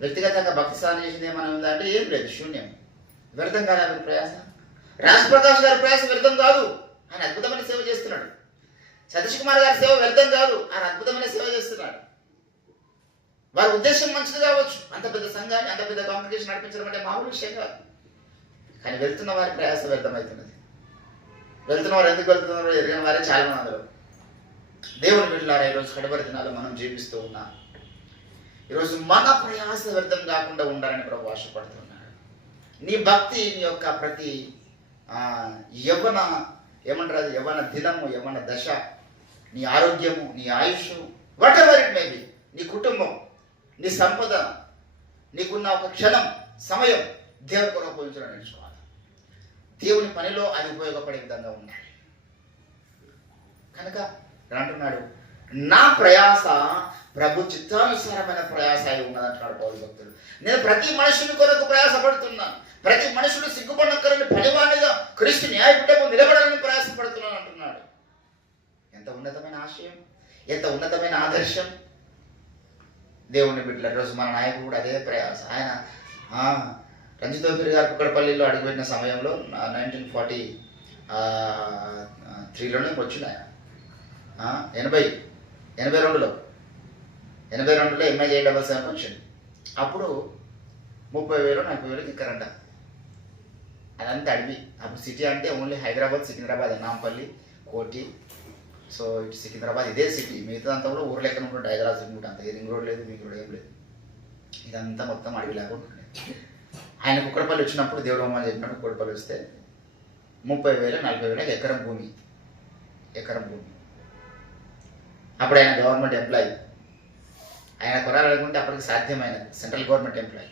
వ్యక్తిగతంగా భక్తి సాధన చేసింది ఏమైనా ఉందా అంటే ఏం లేదు, శూన్యం. వ్యర్థం కాదు ఆయన ప్రయాస. రాజప్రకాష్ గారి ప్రయాస వ్యర్థం కాదు, ఆయన అద్భుతమైన సేవ చేస్తున్నాడు. సతీష్ కుమార్ గారి సేవ వ్యర్థం కాదు, ఆయన అద్భుతమైన సేవ చేస్తున్నాడు. వారి ఉద్దేశం మంచిది కావచ్చు, అంత పెద్ద సంఘాన్ని, అంత పెద్ద కాంపిటీషన్ నడిపించడం అంటే మామూలు విషయం కాదు. కానీ వెళ్తున్న వారి ప్రయాస వ్యర్థమవుతున్నది. వెళ్తున్న వారు ఎందుకు వెళ్తున్నారో ఎరిగిన వారే చాలా మంది అందులో. దేవుని బిడ్డలారా, ఈరోజు కడవరి దినాల్లో మనం జీవిస్తూ ఉన్నాం. ఈరోజు మన ప్రయాస వ్యర్థం కాకుండా ఉండాలని ప్రభు ఆశపడుతున్నాడు. నీ భక్తి, నీ యొక్క ప్రతి యవ్వన దినము, యవ్వన దశ, నీ ఆరోగ్యము, నీ ఆయుష్, whatever it may be, నీ కుటుంబం, నీ సంపద, నీకున్న ఒక క్షణం సమయం దేవుని కొరకు ఉపయోగించడం నేర్చుకోవాలి. దేవుని పనిలో అది ఉపయోగపడే విధంగా ఉండాలి. కనుక అంటున్నాడు, నా ప్రయాస ప్రభు చిత్తానుసారమైన ప్రయాస అయి ఉన్నదంటున్నాడు పౌలు భక్తుడు. నేను ప్రతి మనుషుని కొరకు ప్రయాసపడుతున్నాను. ప్రతి మనుషుడు సిగ్గుపడక్కరని పనివాడిగా క్రీస్తు న్యాయపీఠము నిలబడాలని ప్రయాసపడుతున్నాను అంటున్నాడు. ఎంత ఉన్నతమైన ఆశయం, ఎంత ఉన్నతమైన ఆదర్శం. దేవుని బిడ్డల రోజు మన నాయకుడు కూడా అదే ప్రయాస. ఆయన రంజితోపిరి గారు కుక్కడపల్లిలో అడుగుపెట్టిన సమయంలో 1943లోనే వచ్చింది ఆయన. 82లో MI-77 వచ్చింది. అప్పుడు 30,000 40,000 కరెంట్. అదంతా అడివి. అప్పుడు సిటీ అంటే ఓన్లీ హైదరాబాద్, సికింద్రాబాద్, నాంపల్లి, కోటి. సో ఇటు సికింద్రాబాద్ ఇదే సిటీ, మిగతాదంతా కూడా ఊరు లెక్కన ఉంటుంది. హైదరాబాద్ సిటీ అంత రింగ్ రోడ్ లేదు, మీకు రోడ్ ఏం లేదు. ఇదంతా మొత్తం అడవి లేకుండా ఉంటుంది. ఆయన కుక్కడపల్లి వచ్చినప్పుడు దేవుడు అమ్మ చెప్పినప్పుడు కుక్కడపల్లి వస్తే 30,000 40,000 ఎకరం భూమి. అప్పుడు ఆయన గవర్నమెంట్ ఎంప్లాయీ. ఆయన కొనాలనుకుంటే అప్పటికి సాధ్యమైనది, సెంట్రల్ గవర్నమెంట్ ఎంప్లాయీ.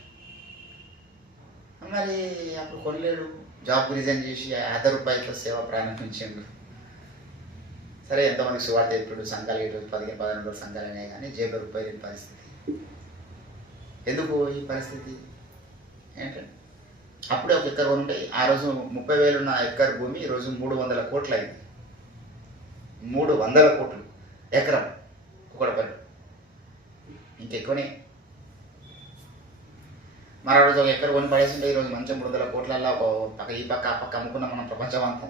మరి అప్పుడు కొనలేడు, జాబ్ రిజైన్ చేసి రూపాయలతో సేవ ప్రారంభించిండు. సరే, ఎంతమందికి సువార్త ఇప్పుడు సంఘాలు 15-16 సంఘాలు అయినాయి, కానీ జేబు రూపాయలు లేని పరిస్థితి. ఎందుకు ఈ పరిస్థితి ఏంటంటే, అప్పుడే ఒక ఎకర్ ఉంటే ఆ రోజు 30,000 ఉన్న ఎకర్ భూమి ఈరోజు 300 కోట్లు అయింది. 300 కోట్లు ఎకరం ఒకటి పని, ఇంకెక్కువనే. మరి ఆ రోజు ఒక ఎకర్ కొని పడేసింటే ఈరోజు మంచి 300 కోట్లల్లో ఒక పక్క ఈ పక్క ఆ పక్క అమ్ముకున్నాం మనం ప్రపంచం అంతా.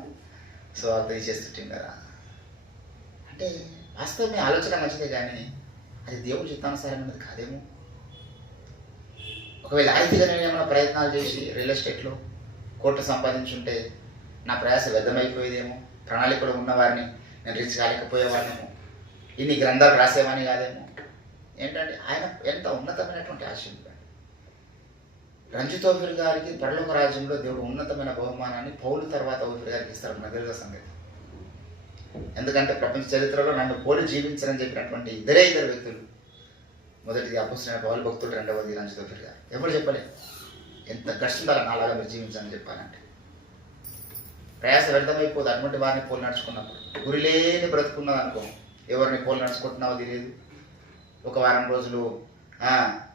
సో అది తీసేస్తుంటాం కదా. అంటే వాస్తవమే, ఆలోచన మంచిదే, కానీ అది దేవుడి చిత్తానుసారమైనది కాదేమో. ఒకవేళ ఆర్థికంగా నేను ఏమైనా ప్రయత్నాలు చేసి రియల్ ఎస్టేట్లో కోట్లు సంపాదించుంటే నా ప్రయాస వ్యర్థమైపోయేదేమో. ప్రణాళికలు ఉన్నవారిని నేను రీచ్ కాలేకపోయేవాడినేమో. ఇన్ని గ్రంథాలు రాసేవాని కాదేమో. ఏంటంటే ఆయన ఎంత ఉన్నతమైనటువంటి ఆశీర్వాదం. రంజిత్ ఓఫీర్ గారికి పరలోక రాజ్యంలో దేవుడు ఉన్నతమైన బహుమానాన్ని పౌలు తర్వాత ఓఫీర్ గారికి ఇస్తాడు. నాకు తెలిసిన సంగతి. ఎందుకంటే ప్రపంచ చరిత్రలో నన్ను పోలి జీవించాలని చెప్పినటువంటి ఇద్దరు వ్యక్తులు, మొదటిది అపోస్తలుడైన పౌలు భక్తుడు, రెండవది రంజిత్ ఓఫీర్ గారు. ఎప్పుడు చెప్పలేదు ఎంత కష్టందారా నాలాగా మీరు జీవించాలని చెప్పాలంటే. ప్రయాస వ్యర్థమైపోదు అటువంటి వారిని పోలి నడుచుకున్నప్పుడు. గురిలేని బ్రతుకున్నది అనుకో, ఎవరిని పోలి నడుచుకుంటున్నావో తెలియదు. ఒక వారం రోజులు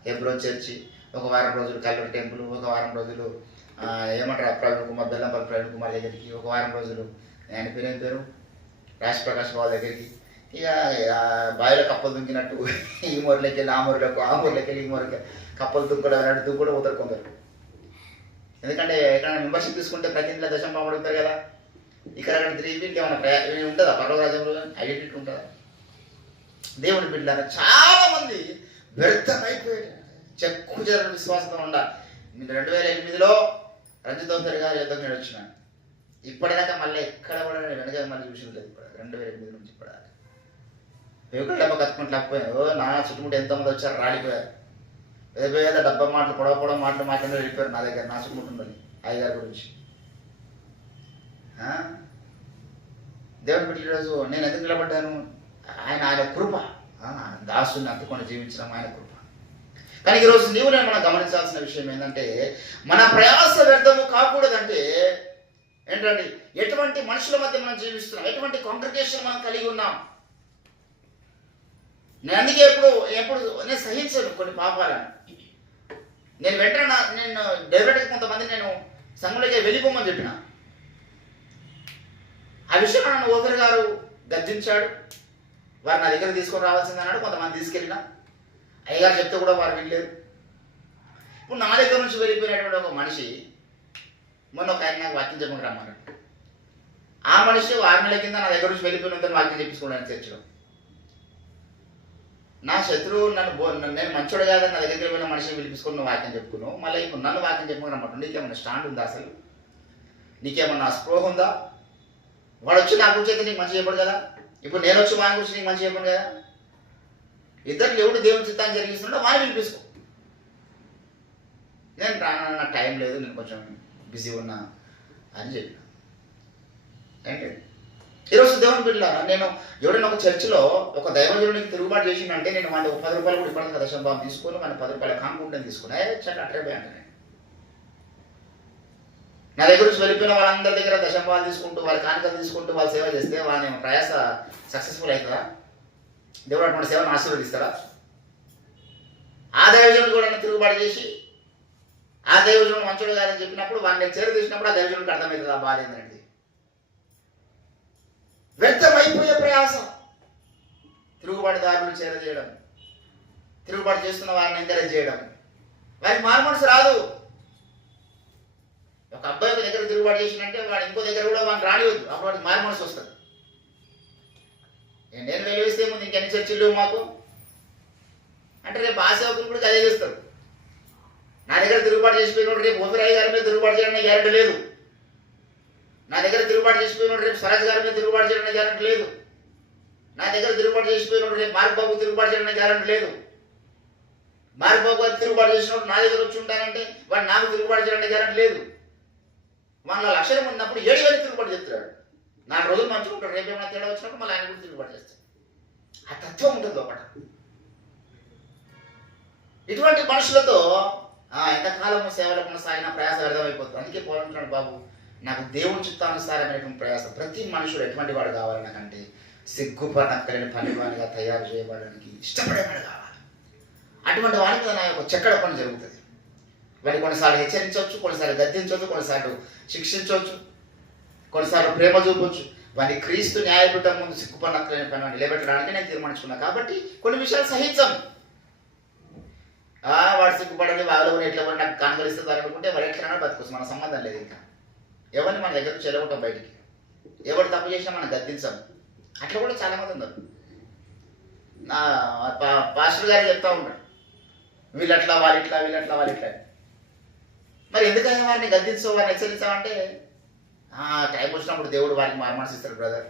హెబ్రోన్ చర్చి, ఒక వారం రోజులు కల్వరి టెంపుల్, ఒక వారం రోజులు ఏమంటారు ప్రవీణ్ కుమార్, బెల్లంపల్లి ప్రవీణ్ కుమార్ దగ్గరికి, ఒక వారం రోజులు ఆయన పేరు రాజ్ ప్రకాష్ బాబు దగ్గరికి. ఇక బావిలో కప్పలు దుంకినట్టు ఈ మూరలోకి వెళ్ళి ఆ మూరలోకి, ఆ మూరలోకి వెళ్ళి ఈ మూరకి కప్పలు దుంకడం అన్నట్టు దుంకడం పోతారు కొందరు. ఎందుకంటే ఎక్కడైనా మెంబర్షిప్ తీసుకుంటే ప్రతి ఇంట్లో దశంబాబు అడుగుతారు కదా. ఇక్కడ తిరిగి ఏమైనా ఉంటుందా పర్వ రాజ్యంలో ఐడెంటిటీ ఉంటుందా? దేవుని బిడ్డలారా చాలా మంది వ్యర్థమైపోయాడు. చెక్కు జరగని విశ్వాసంతో ఉండాలి. 2008లో రంజిత్ ఓఫీర్ గారు యుద్ధం నేను వచ్చినాను. ఇప్పటిదాకా మళ్ళీ ఎక్కడ కూడా నేను వెనక మళ్ళీ చూసింది లేదు. 2008 నుంచి ఇప్పటిదాకా వెహికల్ డబ్బా కట్టుకుంటలేకపోయాను. నా చుట్టుముట్టు ఎంతమంది వచ్చారు, రాలిపోయారు. పెద్ద డబ్బా మాటలు పొడవ మాటలు మాట్లాడి వెళ్ళిపోయారు నా దగ్గర. నా చుట్టుముట్టు ఉందని అయ్యగారి గురించి. దేవుని బిడ్డల రోజు నేను ఎందుకు నిలబడ్డాను? ఆయన కృప. దాసుని అత్తుకొని జీవించడం ఆయన కృప. కానీ ఈరోజు నీవు నేను మనం గమనించాల్సిన విషయం ఏంటంటే, మన ప్రయాస వ్యర్థము కాకూడదంటే ఏంటంటే, ఎటువంటి మనుషుల మధ్య మనం జీవిస్తున్నాం, ఎటువంటి కాంగ్రిగేషన్ మనం కలిగి ఉన్నాం. నేను అందుకే ఎప్పుడు నేను సహించను కొన్ని పాపాలను. నేను వెంటనే నేను డైరెక్ట్గా కొంతమంది నేను సంఘంలోకి వెళ్ళిపోమని చెప్పిన. ఆ విషయంలో నన్ను ఓఫీర్ గారు గర్జించాడు. వారు నా దగ్గర తీసుకొని రావాల్సింది అన్నాడు. కొంతమంది తీసుకెళ్ళినా అయ్యగారు చెప్తే కూడా వారు వినలేరు. ఇప్పుడు నా దగ్గర నుంచి వెళ్ళిపోయినటువంటి ఒక మనిషి మొన్న ఒక ఆయన నాకు వాక్యం చెప్పకుండా రమ్మన్నాడు. ఆ మనిషి 6 నెలల కింద నా దగ్గర నుంచి వెళ్ళిపోయినందుకు వాక్యం చెప్పించుకోవడానికి చర్చలో. నా శత్రువు నేను మంచోడు కాదని నా దగ్గరికి వెళ్ళిన మనిషిని పిలిపించుకొని నువ్వు వాక్యం చెప్పుకున్నావు. మళ్ళీ ఇప్పుడు నన్ను వాక్యం చెప్పుకుని రమ్మంటు. నీకేమన్నా స్టాండ్ ఉందా? అసలు నీకేమన్నా స్పృహ ఉందా? వాడు వచ్చి నా గురించి అయితే నీకు మంచి చెప్పడు కదా. ఇప్పుడు నేను వచ్చి వాని గురించి నీకు మంచి చెప్పను కదా. ఇద్దరు ఎవడు దేవుని చిత్తాన్ని జరిగిస్తున్నాడో వాడిని పిలిపించుకో. నేను రాను, నాకు టైం లేదు, నేను కొంచెం బిజీ ఉన్నా అని చెప్పిన. ఏంటి ఈరోజు దేవుని బిడ్డలారా, నేను ఎవరైనా ఒక చర్చిలో ఒక దైవజనుడికి తిరుగుబాటు చేసిందంటే నేను వాడిని ఒక 10 రూపాయలు కూడా ఇవ్వడానికి దశంభావం తీసుకొని వాడిని 10 రూపాయల కాంకుంటే తీసుకుని అట్రే అంటే నా దగ్గర నుంచి వెళ్ళిపోయిన వాళ్ళందరి దగ్గర దశంభావాలు తీసుకుంటూ వాళ్ళ కానుకలు తీసుకుంటూ వాళ్ళు సేవ చేస్తే వాళ్ళని ప్రయాస సక్సెస్ఫుల్ అవుతుందా? దేవుడు అటువంటి సేవను ఆశీర్వదిస్తారా? ఆ దైవజనుడు కూడా తిరుగుబాటు చేసి ఆ దైవజనుడు మంచోడు కాదని చెప్పినప్పుడు వాడిని చేరదీసినప్పుడు ఆ దైవజనుడికి అర్థమవుతుంది ఆ బాధ ఏంటంటే వ్యర్థమైపోయే ప్రయాసం. తిరుగుబాటుదారులను చేరజేయడం, తిరుగుబాటు చేస్తున్న వారిని ఎంకరేజ్ చేయడం, వారికి మారు మనసు రాదు. ఒక అబ్బాయి ఒక దగ్గర తిరుగుబాటు చేసినంటే వాడు ఇంకో దగ్గర కూడా వాడిని రానివద్దు. అప్పుడు వాడికి మారు మనసు వస్తుంది. నేను వెలివేస్తే ముందు ఇంకెన్ని చర్చిలు మాకు అంటే రేపు ఆ సేవకులు కూడా అదే చేస్తారు. నా దగ్గర తిరుగుబాటు చేసిపోయినోడు రేపు ఓఫీరాయ్ గారి మీద తిరుగుబాటు చేయడానికి గ్యారెంటీ లేదు. నా దగ్గర తిరుగుబాటు చేసిపోయినోడు రేపు స్వరాజ్ గారి మీద తిరుగుబాటు చేయడానికి గ్యారెంటీ లేదు. నా దగ్గర తిరుగుబాటు చేసిపోయినోడు రేపు మార్క్ బాబు తిరుగుబాటు చేయడానికి గ్యారెంటీ లేదు. మార్క్ బాబు గారు తిరుగుబాటు చేసినప్పుడు నా దగ్గర వచ్చి ఉంటానంటే వాడు నాకు తిరుగుబాటు చేయడానికి గ్యారెంటీ లేదు. వాళ్ళ లక్షణం ఉన్నప్పుడు 7 వేలు తిరుగుబాటు చేస్తున్నాడు. 4 రోజులు మంచిగా ఉంటాడు, రేపు ఏమైనా తేడా వచ్చినప్పుడు మళ్ళీ ఆయన కూడా తిరుగుబాటు చేస్తాడు. ఆ తత్వం ఉంటుంది ఒకట. ఇటువంటి మనుషులతో ఎంతకాలం సేవలు కొనసాగిన ప్రయాస వ్యర్థమైపోతుంది. అందుకే పోలంటున్నాడు, బాబు నాకు దేవుని చిత్తానుసారమైనటువంటి ప్రయాసం. ప్రతి మనుషుడు ఎటువంటి వాడు కావాలి నాకంటే సిగ్గుపడక్కలేని పనివానిగా తయారు చేయబడడానికి ఇష్టపడేవాడు కావాలి. అటువంటి వాడి మీద నా యొక్క చెక్కడ పని జరుగుతుంది. వాడిని కొన్నిసార్లు హెచ్చరించవచ్చు, కొన్నిసార్లు గద్దించవచ్చు, కొన్నిసార్లు శిక్షించవచ్చు, కొన్నిసార్లు ప్రేమ చూపవచ్చు. వాడిని క్రీస్తు న్యాయపీఠం ముందు సిగ్గుపడక్కలేని పని నిలబెట్టడానికి నేను తీర్మానించుకున్నాను. కాబట్టి కొన్ని విషయాలు సహించం. వాడు సిగ్గుపడని వాళ్ళు ఎట్లా పడి నాకు కానుకలిస్తుంది అనుకుంటే వాడు ఎట్లా బతుకోవచ్చు. మన సంబంధం లేదు. ఇంకా ఎవరిని మన దగ్గర చెలగొట్టం, బయటికి ఎవరు తప్పు చేసినా మనం గద్దించాం. అట్లా కూడా చాలామంది ఉన్నారు. నా పాస్టర్ గారు చెప్తా ఉంటాడు, వీళ్ళట్లా వాళ్ళిట్లా, వీళ్ళట్లా వాళ్ళిట్లా. మరి ఎందుకైనా వారిని గద్దించవు, వారిని హెచ్చరించామంటే టైం వచ్చినప్పుడు దేవుడు వారికి మారుమనసిస్తాడు బ్రదర్.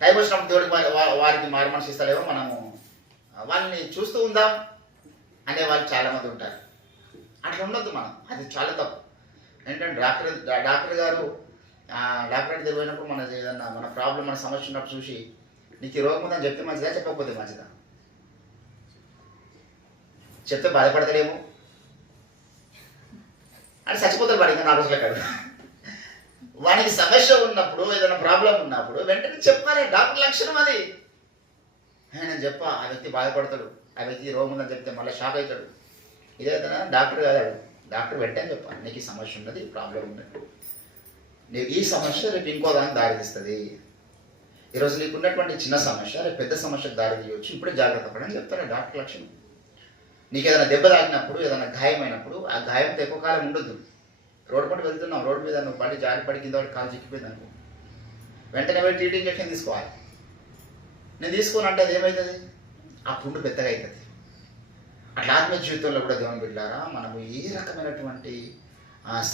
టైం వచ్చినప్పుడు దేవుడికి వారికి మారుమనసిస్తాడేమో, మనము వాళ్ళని చూస్తూ ఉందాం అనే వాళ్ళు చాలామంది ఉంటారు. అట్లా ఉండొద్దు మనం, అది చాలా తప్పు. ఏంటంటే డాక్టర్ గారు డాక్టర్ దగ్గర పోయినప్పుడు మన ఏదన్నా మన ప్రాబ్లం, మన సమస్య ఉన్నప్పుడు చూసి నీకు ఈ రోగం ఉందని చెప్తే మంచిదా, చెప్పకపోతే మంచిదా? చెప్తే బాధపడతలేము, అని చచ్చిపోతారు వాడు ఇంకా 4 రోజుల కాదు. వానికి సమస్య ఉన్నప్పుడు, ఏదైనా ప్రాబ్లం ఉన్నప్పుడు వెంటనే చెప్పాలి. డాక్టర్ లక్షణం అది. నేను చెప్పా, ఆ వ్యక్తి బాధపడతాడు, ఆ వ్యక్తి రోగం ఉందని చెప్తే మళ్ళీ షాక్ అవుతాడు. ఇదేదైనా డాక్టర్ కాదాడు, డాక్టర్ వెంటనే చెప్పాలి, నీకు ఈ సమస్య ఉన్నది, ప్రాబ్లం ఉన్నది, నీకు ఈ సమస్య రేపు ఇంకో దానికి దారితీస్తుంది. ఈరోజు నీకు ఉన్నటువంటి చిన్న సమస్య రేపు పెద్ద సమస్యకు దారి తీయవచ్చు, ఇప్పుడే జాగ్రత్త పడని చెప్తాను డాక్టర్ లక్షణం. నీకు ఏదైనా దెబ్బ తాకినప్పుడు, ఏదైనా గాయమైనప్పుడు ఆ గాయంతో ఎక్కువ కాలం ఉండొద్దు. రోడ్డు పట్టు వెళ్తున్నావు, రోడ్డు మీద నువ్వు పడి జారి కింద వాడి కాలు చిక్కిపోయింది అనుకో, వెంటనే వెళ్ళి టీటీ ఇంజక్షన్ తీసుకోవాలి. నేను తీసుకోను అంటే అది ఏమవుతుంది? ఆ పుండు పెద్దగా అవుతుంది. అట్లా ఆత్మీయ జీవితంలో కూడా దేవుని బిడ్డలారా, మనము ఏ రకమైనటువంటి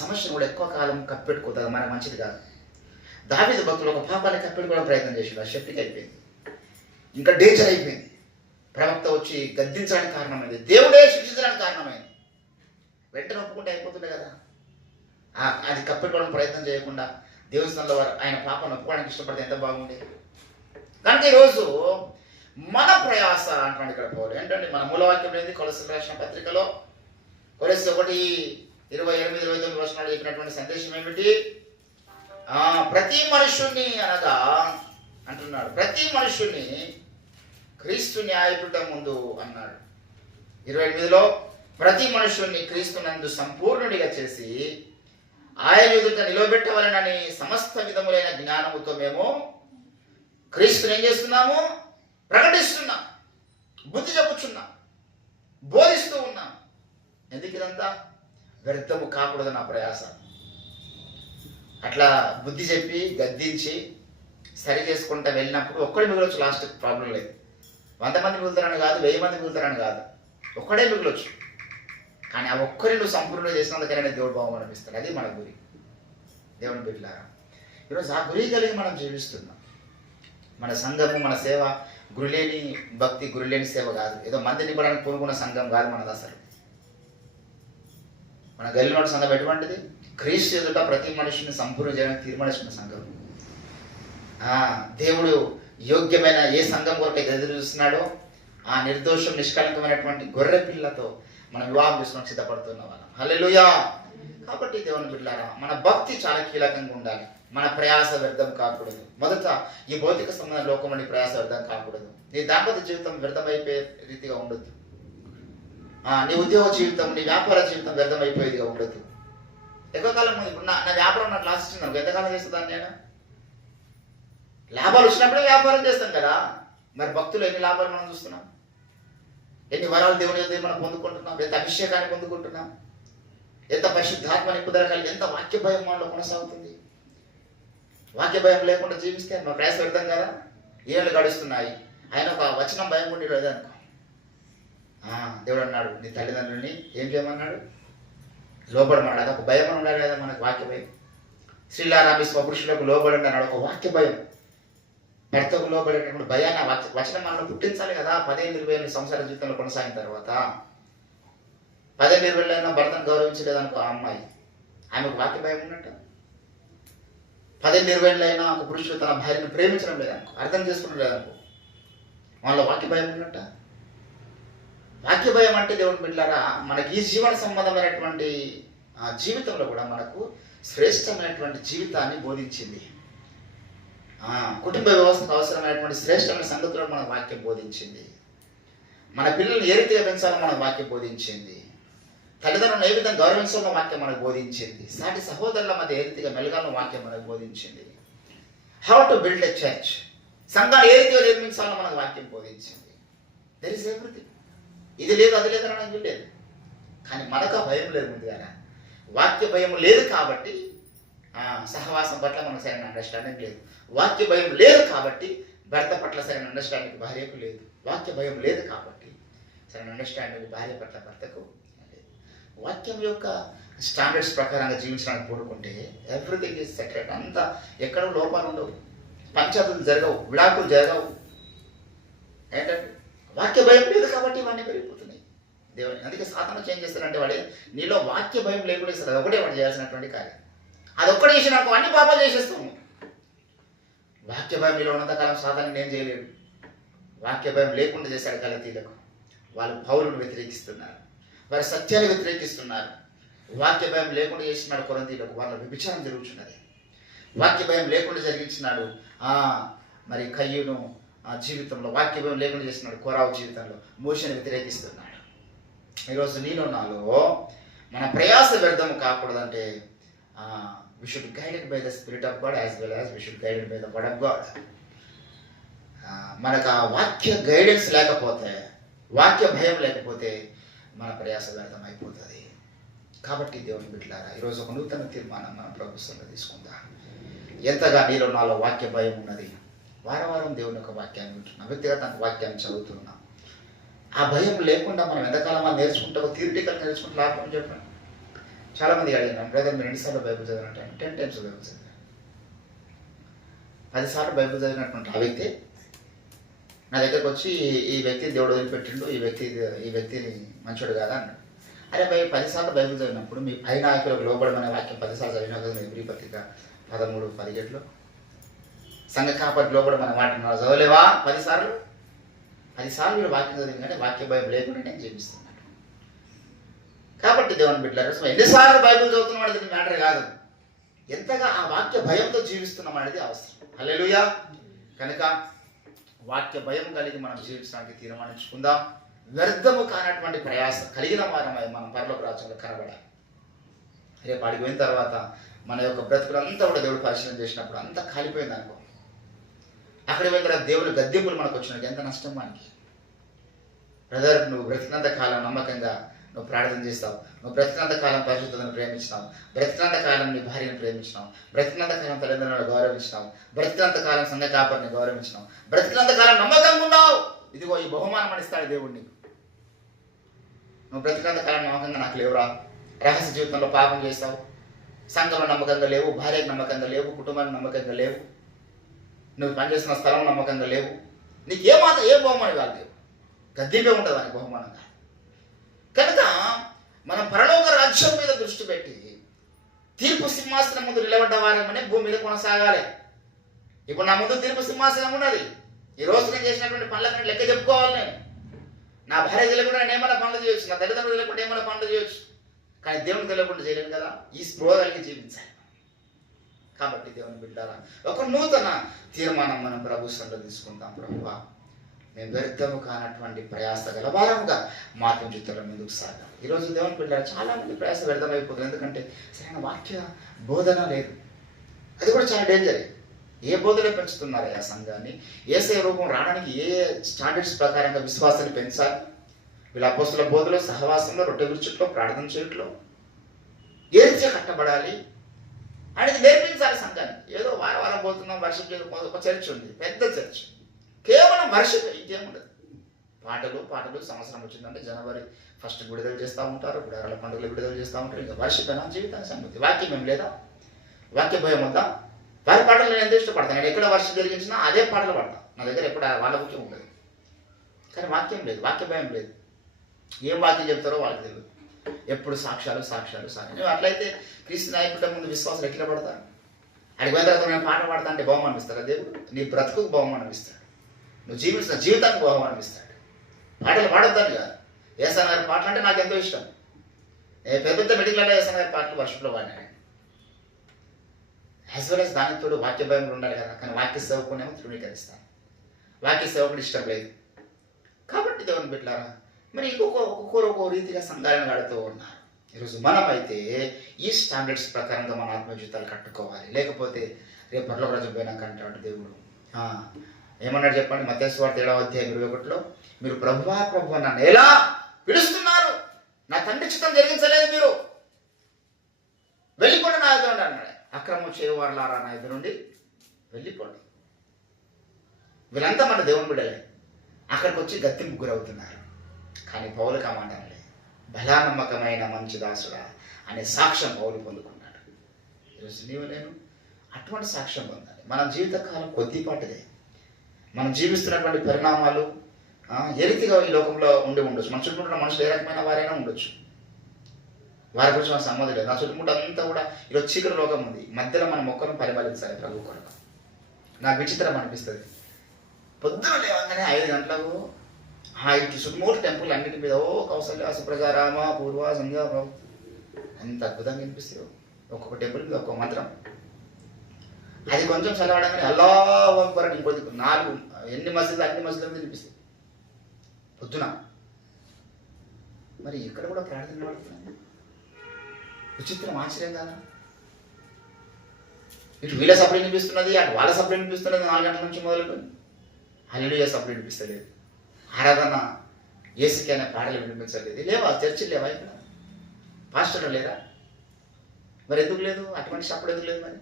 సమస్యను కూడా ఎక్కువ కాలం కప్పెట్టుకోతుంది, మనకు మంచిది కాదు. దావీదు భక్తులు ఒక పాపాన్ని కప్పెట్టుకోవడం ప్రయత్నం చేసాడు, ఆ శక్తికి అయిపోయింది, ఇంకా డేంజర్ అయిపోయింది. ప్రవక్త వచ్చి గద్దించడానికి కారణమైంది, దేవుడే శిక్షించడానికి కారణమైంది. వెంటనే ఒప్పుకుంటే అయిపోతుండే కదా. అది కప్పెట్టుకోవడం ప్రయత్నం చేయకుండా దేవుని స్థలంలో ఆయన పాపాన్ని ఒప్పుకోవడానికి ఇష్టపడితే ఎంత బాగుండేది. కనుక ఈరోజు మన ప్రయాస అంటున్నాడు ఇక్కడ పౌలు. ఏంటంటే మన మూలవాక్యం ఏంది? కొలస్సీలకు రాసిన పత్రికలో కొలస్సీ 1:28-29 చెప్పినటువంటి సందేశం ఏమిటి? ప్రతి మనుషుణ్ణి అనగా అంటున్నాడు, ప్రతి మనుషుణ్ణి క్రీస్తు న్యాయపీఠం ముందు అన్నాడు. 28లో ప్రతి మనుషుణ్ణి క్రీస్తునందు సంపూర్ణుడిగా చేసి ఆయన ఎదుట నిలబెట్టవలనని సమస్త విధములైన జ్ఞానముతో మేము క్రీస్తుని ఏం చేస్తున్నాము? ప్రకటిస్తున్నాం, బుద్ధి చెప్పుచున్నాం, బోధిస్తూ ఉన్నాం. ఎందుకు ఇదంతా? వ్యర్థము కాకూడదు నా ప్రయాస. అట్లా బుద్ధి చెప్పి గద్దించి సరి చేసుకుంటూ వెళ్ళినప్పుడు ఒక్కడే మిగలొచ్చు. లాస్ట్ ప్రాబ్లం లేదు. 100 మంది మిగులుతారని కాదు, 1000 మంది మిగులుతారని కాదు, ఒక్కడే మిగలొచ్చు. కానీ ఆ ఒక్కరి నువ్వు సంపూర్ణ చేసినందుకైనా దేవుడు భావం అనిపిస్తాడు. అది మన గురి. దేవుని బిడ్డలారా, ఈరోజు ఆ గురి కలిగి మనం జీవిస్తున్నాం. మన సంఘము, మన సేవ గురిలేని భక్తి, గురిలేని సేవ కాదు. ఏదో మంది నింపడానికి పూనుకున్న సంఘం కాదు మనది. అసలు మన గల్లినోటి సంఘం ఎటువంటిది? క్రీస్తు ఎదుట ప్రతి మనిషిని సంపూర్ణ చేయడానికి తీర్మానించిన సంఘం. దేవుడు యోగ్యమైన ఏ సంఘం కొరకు ఎదురు చూస్తున్నాడో ఆ నిర్దోషం నిష్కలంకమైనటువంటి గొర్రె పిల్లతో మనం వివాహం చేసుకోవడానికి సిద్ధపడుతున్న వాళ్ళం. హల్లెలూయా. కాబట్టి దేవుని బిడ్డలారా, మన భక్తి చాలా కీలకంగా ఉండాలి. మన ప్రయాస వ్యర్థం కాకూడదు. మొదట ఈ భౌతిక సంబంధ లోకంలోని ప్రయాస వ్యర్థం కాకూడదు. నీ దాంపత్య జీవితం వ్యర్థమైపోయే రీతిగా ఉండొద్దు. నీ ఉద్యోగ జీవితం, నీ వ్యాపార జీవితం వ్యర్థమైపోయేదిగా ఉండొద్దు. ఎక్కువ కాలం ముందు ఇప్పుడు నా వ్యాపారం నాకు లాస్ ఇచ్చింది అనుకో, ఎంతకాలం చేస్తుందాన్ని నేను? లాభాలు వచ్చినప్పుడే వ్యాపారం చేస్తాం కదా. మరి భక్తులు ఎన్ని లాభాలు మనం చూస్తున్నాం, ఎన్ని వరాలు దేవుని మనం పొందుకుంటున్నాం, ఎంత అభిషేకాన్ని పొందుకుంటున్నాం, ఎంత పరిశుద్ధాత్మ నింపుదల కలిగి, ఎంత వాక్య భయం మనలో కొనసాగుతుంది. వాక్య భయం లేకుండా జీవిస్తే మన ప్రయాస వ్యర్థం కదా. ఏళ్ళు గడుస్తున్నాయి, ఆయన ఒక వచనం భయం ఉండి లేదనుకో. దేవుడు అన్నాడు, నీ తల్లిదండ్రుల్ని ఏం చేయమన్నాడు? లోబడమన్నాడు. అదొక భయం అని ఉండాలి కదా మనకు, వాక్య భయం. స్త్రీలారా మీ స్వపురుషులకు లోబడండి అన్నాడు, ఒక వాక్య భయం. భర్తకు లోబడేటప్పుడు భయాన్ని వచనం మనలో పుట్టించాలి కదా. 15-20 సంవత్సరాల జీవితంలో కొనసాగిన తర్వాత 15-20 భర్తను గౌరవించలేదనుకో ఆ అమ్మాయి, ఆమెకు వాక్య భయం ఉన్నట్ట. 15-20 ఒక పురుషుడు తన భార్యను ప్రేమించడం లేదనుకో, అర్థం చేసుకోవడం లేదనుకో, వాళ్ళ వాక్య భయం ఉన్నట్ట. వాక్య భయం అంటే దేవుని బిడ్డలారా, మనకి ఈ జీవన సంబంధమైనటువంటి జీవితంలో కూడా మనకు శ్రేష్టమైనటువంటి జీవితాన్ని బోధించింది. కుటుంబ వ్యవస్థకు అవసరమైనటువంటి శ్రేష్టమైన సంగతులను మన వాక్యం బోధించింది. మన పిల్లల్ని ఏ రీతిగా పెంచాలో మన వాక్యం బోధించింది. తల్లిదండ్రులను ఏ విధంగా గౌరవించాలో వాక్యం మనకు బోధించింది. సాటి సహోదరుల మధ్య ఏ రీతిగా మెలగాలో వాక్యం మనకు బోధించింది. How to build a church, సంఘాలు ఏ రీతిగా నిర్మించాలో మనకు వాక్యం బోధించింది. There is everything. ఇది లేదు అది లేదు అనడానికి లేదు. కానీ మనకు ఆ భయం లేదు. ముందుగా వాక్య భయం లేదు కాబట్టి సహవాసం పట్ల మనకు సరైన అండర్స్టాండింగ్ లేదు. వాక్య భయం లేదు కాబట్టి భర్త పట్ల సరైన అండర్స్టాండింగ్ భార్యకు లేదు. వాక్య భయం లేదు కాబట్టి సరైన అండర్స్టాండింగ్ భార్య పట్ల భర్తకు లేదు. వాక్యం యొక్క స్టాండర్డ్స్ ప్రకారంగా జీవించడానికి కోరుకుంటే ఎవ్రీథింగ్ ఈజ్ సెటరేట్. అంతా ఎక్కడ లోపాలు ఉండవు, పంచాయతీలు జరగవు, విడాకులు జరగవు. ఏంటంటే వాక్య భయం లేదు కాబట్టి ఇవన్నీ పెరిగిపోతున్నాయి. దేవుని అందుకే సాతాను చేంజ్ చేస్తారంటే వాడే నీలో వాక్య భయం లేకుండా ఇస్తారు. అదొకటే వాడు చేయాల్సినటువంటి కార్యం. అదొక్కటి చేసి నాకు అన్ని పాపాలు చేసేస్తాము. వాక్య భయం మీలో ఉన్నంతకాలం సాతాను నేను చేయలేడు. వాక్య భయం లేకుండా చేశాడు గలతీలకు. వాళ్ళు పౌలును వ్యతిరేకిస్తున్నారు, వారి సత్యాన్ని వ్యతిరేకిస్తున్నారు. వాక్య భయం లేకుండా చేసినాడు కొరింథీయులకు, వాళ్ళ వ్యభిచారం జరుగుతున్నది. వాక్య భయం లేకుండా జరిగించినాడు మరి కయ్యూను జీవితంలో. వాక్య భయం లేకుండా చేసినాడు కోరావు జీవితంలో. మోషేని వ్యతిరేకిస్తున్నాడు. ఈరోజు నీలో నాలో మన ప్రయాస వ్యర్థం కాకూడదంటే we should be guided by the Spirit of God as well as we should be guided by the Word of God. మనకు ఆ వాక్య గైడెన్స్ లేకపోతే, వాక్య భయం లేకపోతే మన ప్రయాస వ్యర్థం అయిపోతుంది. కాబట్టి దేవుని బిడ్డలారా, ఈరోజు ఒక నూతన తీర్మానం మనం ప్రభుత్వంలో తీసుకుందాం. ఎంతగా నీలో నాలో వాక్య భయం ఉన్నది. వారం దేవుని యొక్క వాక్యాన్ని వింటున్నాం, వ్యక్తిగత వాక్యాన్ని చదువుతున్నాం. ఆ భయం లేకుండా మనం ఎంతకాలం మనం నేర్చుకుంటామో, థియరిటికల్ నేర్చుకుంటే లాభం చెప్పండి. చాలామంది అడిగినాం, బ్రదర్ మీరు ఎన్నిసార్లు బైబుల్ చదివినట్టు? 10 times బైబుల్ చదివాను. 10 సార్లు బైబుల్ చదివినటువంటి ఆ వ్యక్తి నా దగ్గరకు వచ్చి ఈ వ్యక్తి దేవుడు వదిలిపెట్టిండు, ఈ వ్యక్తిని మంచోడు కాదా అన్నాడు. అరే 10 సార్లు బైబుల్ చదివినప్పుడు మీ పై నాయకులకు లోబడమనే వాక్యం 10 సార్లు చదివినా కదా. ఎబ్రీ పత్రిక 13:17 సంఘ కాపరికి లోబడమనే వాటిని చదవలేవా? 10 సార్లు మీరు వాక్యం చదివి కానీ వాక్య భయం లేకుండా నేను జీవిస్తున్నాను. కాబట్టి దేవుని బిడ్డలారా, ఎన్నిసార్లు బైబుల్ చదువుతున్నాం అనేది మ్యాటర్ కాదు, ఎంతగా ఆ వాక్య భయంతో జీవిస్తున్నాం అనేది అవసరం. హల్లెలూయా. కనుక వాక్య భయం కలిగి మనం జీవించడానికి తీర్మానించుకుందాం. వ్యర్థము కానటువంటి ప్రయాస కలిగిన వారమై మనం పరలోక రాజ్యంలో కనబడాలి. రేపు అడిగి పోయిన తర్వాత మన యొక్క బ్రతుకులంతా కూడా దేవుడు పరిశీలన చేసినప్పుడు అంతా కాలిపోయింది అనుకో. అక్కడికి పోయిన తర్వాత దేవుని గద్దెంపులు మనకు వచ్చినట్టు ఎంత నష్టం మనకి. బ్రదర్, నువ్వు బ్రతికినంత కాలం నమ్మకంగా నువ్వు ప్రార్థన చేస్తావు, నువ్వు బ్రతికినంత కాలం పరిశుద్ధతను ప్రేమించినావు, బ్రతికినంత కాలం నీ భార్యను ప్రేమించినావు, బ్రతికినంత కాలం తల్లిదండ్రులను గౌరవించినావు, బ్రతికినంత కాలం సంఘ కాపరిని గౌరవించినావు, బ్రతికినంత కాలం నమ్మకంగా ఉన్నావు. ఇదిగో ఈ బహుమానం అనిస్తాడు దేవుడు నీకు. నువ్వు బ్రతికినంత కాలం నమ్మకంగా నాకు లేవురా, రహస్య జీవితంలో పాపం చేస్తావు, సంఘంలో నమ్మకంగా లేవు, భార్యకు నమ్మకంగా లేవు, కుటుంబానికి నమ్మకంగా లేవు, నువ్వు పనిచేస్తున్న స్థలం నమ్మకంగా లేవు, నీకు ఏ బహుమానం కాదు. దేవుడు గద్దెంపే ఉంటుంది అని బహుమానంగా. కనుక మనం పరలోక రాజ్యం మీద దృష్టి పెట్టి తీర్పు సింహాసనం ముందు నిలబడ్డ వారమనే భూమి మీద కొనసాగాలి. ఇప్పుడు నా ముందు తీర్పు సింహాసనం ఉన్నది. ఈ రోజు నేను చేసినటువంటి పనులకి లెక్క చెప్పుకోవాలి. నేను నా భార్య తెలియకుండా నేను ఏమైనా పనులు చేయొచ్చు, నా తల్లిదండ్రులు తెలియకుండా ఏమైనా పనులు చేయొచ్చు, కానీ దేవుని తెలియకుండా చేయలేను కదా. ఈ స్పృహ కలిగి జీవించాలి. కాబట్టి దేవుని బిడ్డారా, ఒక నూతన తీర్మానం మనం ప్రభుత్వంలో తీసుకుంటాం. ప్రభువా, మేము వ్యర్థము కానటువంటి ప్రయాస గల వారముగా మార్గం చిత్రంలో ముందుకు సాగాం. ఈరోజు దేవుని బిడ్డలారా, చాలా మంది ప్రయాస వ్యర్థమైపోతుంది. ఎందుకంటే సరైన వాక్య బోధన లేదు. అది కూడా చాలా డేంజర్. ఏ బోధన పెంచుతున్నారు ఆ సంఘాన్ని? యేసయ్య రూపం రావడానికి ఏ స్టాండర్డ్స్ ప్రకారంగా విశ్వాసాన్ని పెంచాలి? వీళ్ళ అపోస్తుల బోధలో, సహవాసంలో, రొట్టె విరుచుట్లో, ప్రార్థన చేయట్లో ఏ రీతిగా కట్టబడాలి అనేది నేర్పించాలి సంఘాన్ని. ఏదో వారం పోతున్నాం, వర్షిప్ ఒక చర్చ్ ఉంది, పెద్ద చర్చ్, కేవలం వర్షిప్, ఇంకేముండదు. పాటలు సంవత్సరం వచ్చిందంటే జనవరి 1 విడుదల చేస్తూ ఉంటారు, గుడారాల పండుగలు విడుదల చేస్తూ ఉంటారు. ఇంకా వర్షిప్ అయినా జీవితాన్ని సంగతి. వాక్యం ఏం లేదా? వాక్య భయం వద్దా? వారి పాటలు నేను ఎంత ఇష్టపడతాను. నేను ఎక్కడ వర్షం జరిగించినా అదే పాటలు పడతాను. నా దగ్గర ఎప్పుడు వాళ్ళ ముఖ్యం ఉండదు. కానీ వాక్యం లేదు, వాక్య భయం లేదు. ఏం వాక్యం చెప్తారో వాళ్ళకి తెలియదు. ఎప్పుడు సాక్ష్యాలు. నువ్వు అట్లయితే క్రీస్తు నాయకుల ముందు విశ్వాసాలు ఎట్లా పడతారు? అడిగిన తర్వాత నేను పాట పాడతా అంటే బహుమానం ఇస్తారా దేవుడు? నీ బ్రతుకు బహుమానం ఇస్తాడు, నువ్వు జీవించిన జీవితానికి బహుమానం ఇస్తాడు. పాటలు పాడొద్దని కాదు, ఏసన్ గారి పాటలు అంటే నాకు ఎంతో ఇష్టం. పెద్ద పెద్ద మెడికల్లో ఏసన్ గారి పాటలు వర్షంలో వాడినాడు. యాజ్ వెల్ యాజ్ దానికి తోడు వాక్య భయం ఉండాలి కదా. కానీ వాక్య సేవకునేమో తృణీకరిస్తాను. వాక్య సేవకుడు ఇష్టం లేదు. కాబట్టి దేవుని బిడ్డలారా, మరి ఒక్కొక్కరు ఒక్కో రీతిగా సంఘాలను కడుతూ ఉన్నారు. ఈరోజు మనమైతే ఈ స్టాండర్డ్స్ ప్రకారంగా మన ఆత్మ జీవితాలు కట్టుకోవాలి. లేకపోతే రేపు పరలోక రాజ్యం పోయినాక అంటాడు దేవుడు. ఏమన్నాడు చెప్పండి? మత్తయి సువార్త 7:21 మీరు ప్రభువా ప్రభువా నన్ను ఎలా పిలుస్తున్నారు, నా తండ్రి చిత్తం జరిగించలేదు, మీరు వెళ్ళిపోండి నా ఎదురు అన్నాడు. అక్రమం చేయవారులారా నా ఎదురు నుండి వెళ్ళిపోండి. వీళ్ళంతా మన దేవుని బిడ్డలే. అక్కడికి వచ్చి గత్తింపు గురవుతున్నారు. కానీ పౌలుకి ఆ మాట అనలేదు. బలానమ్మకమైన మంచి దాసుడా అనే సాక్ష్యం పౌలు పొందుకున్నాడు. ఈరోజు నీవు నేను అటువంటి సాక్ష్యం పొందాలి. మన జీవితకాలం కొద్దిపాటిదే. మనం జీవిస్తున్నటువంటి పరిణామాలు ఏ రీతిగా ఈ లోకంలో ఉండొచ్చు. మన చుట్టూ ఉన్న మనుషులు ఏ రకమైన వారైనా ఉండొచ్చు. వారి గురించి మన సంబంధం లేదు. నా చుట్టుముట్టు అంతా కూడా ఈరోజు చీకటి లోకం ఉంది. మధ్యలో మన మొక్కలను పరిపాలించాలి ప్రభు కొరకు. నాకు విచిత్రం అనిపిస్తుంది. పొద్దున లేవగానే 5 గంటలకు ఇటు చుట్టుమూడు టెంపుల్ అన్నిటి మీద కౌసల్య సుప్రజారామ పూర్వ సంధ్యా ఎంత అద్భుతంగా వినిపిస్తుంది. ఒక్కొక్క టెంపుల్ మీద ఒక్కొక్క మంత్రం. అది కొంచెం చదవడంగానే అల్లాహు అక్బర్ అని ఇంకొద్ది 4 అన్ని మసీదుల మీద వినిపిస్తుంది పొద్దున. మరి ఇక్కడ కూడా ప్రార్థన పడుతున్నాను. విచిత్రం, ఆశ్చర్యం కదా. ఇటు వీళ్ళ సప్లై వినిపిస్తున్నది, అటు వాళ్ళ సప్లై వినిపిస్తున్నది. 4 గంటల నుంచి మొదలుకొని హల్లెలూయా సప్లై వినిపిస్తలేదు. ఆరాధన యేసుకి అనే పాటలు వినిపించలేదు. లేవా చర్చిలు లేవా? ఇక్కడ పాస్టర్లు లేరా? మరి ఎందుకు లేదు? అటువంటి సప్పుడు ఎందుకు లేదు?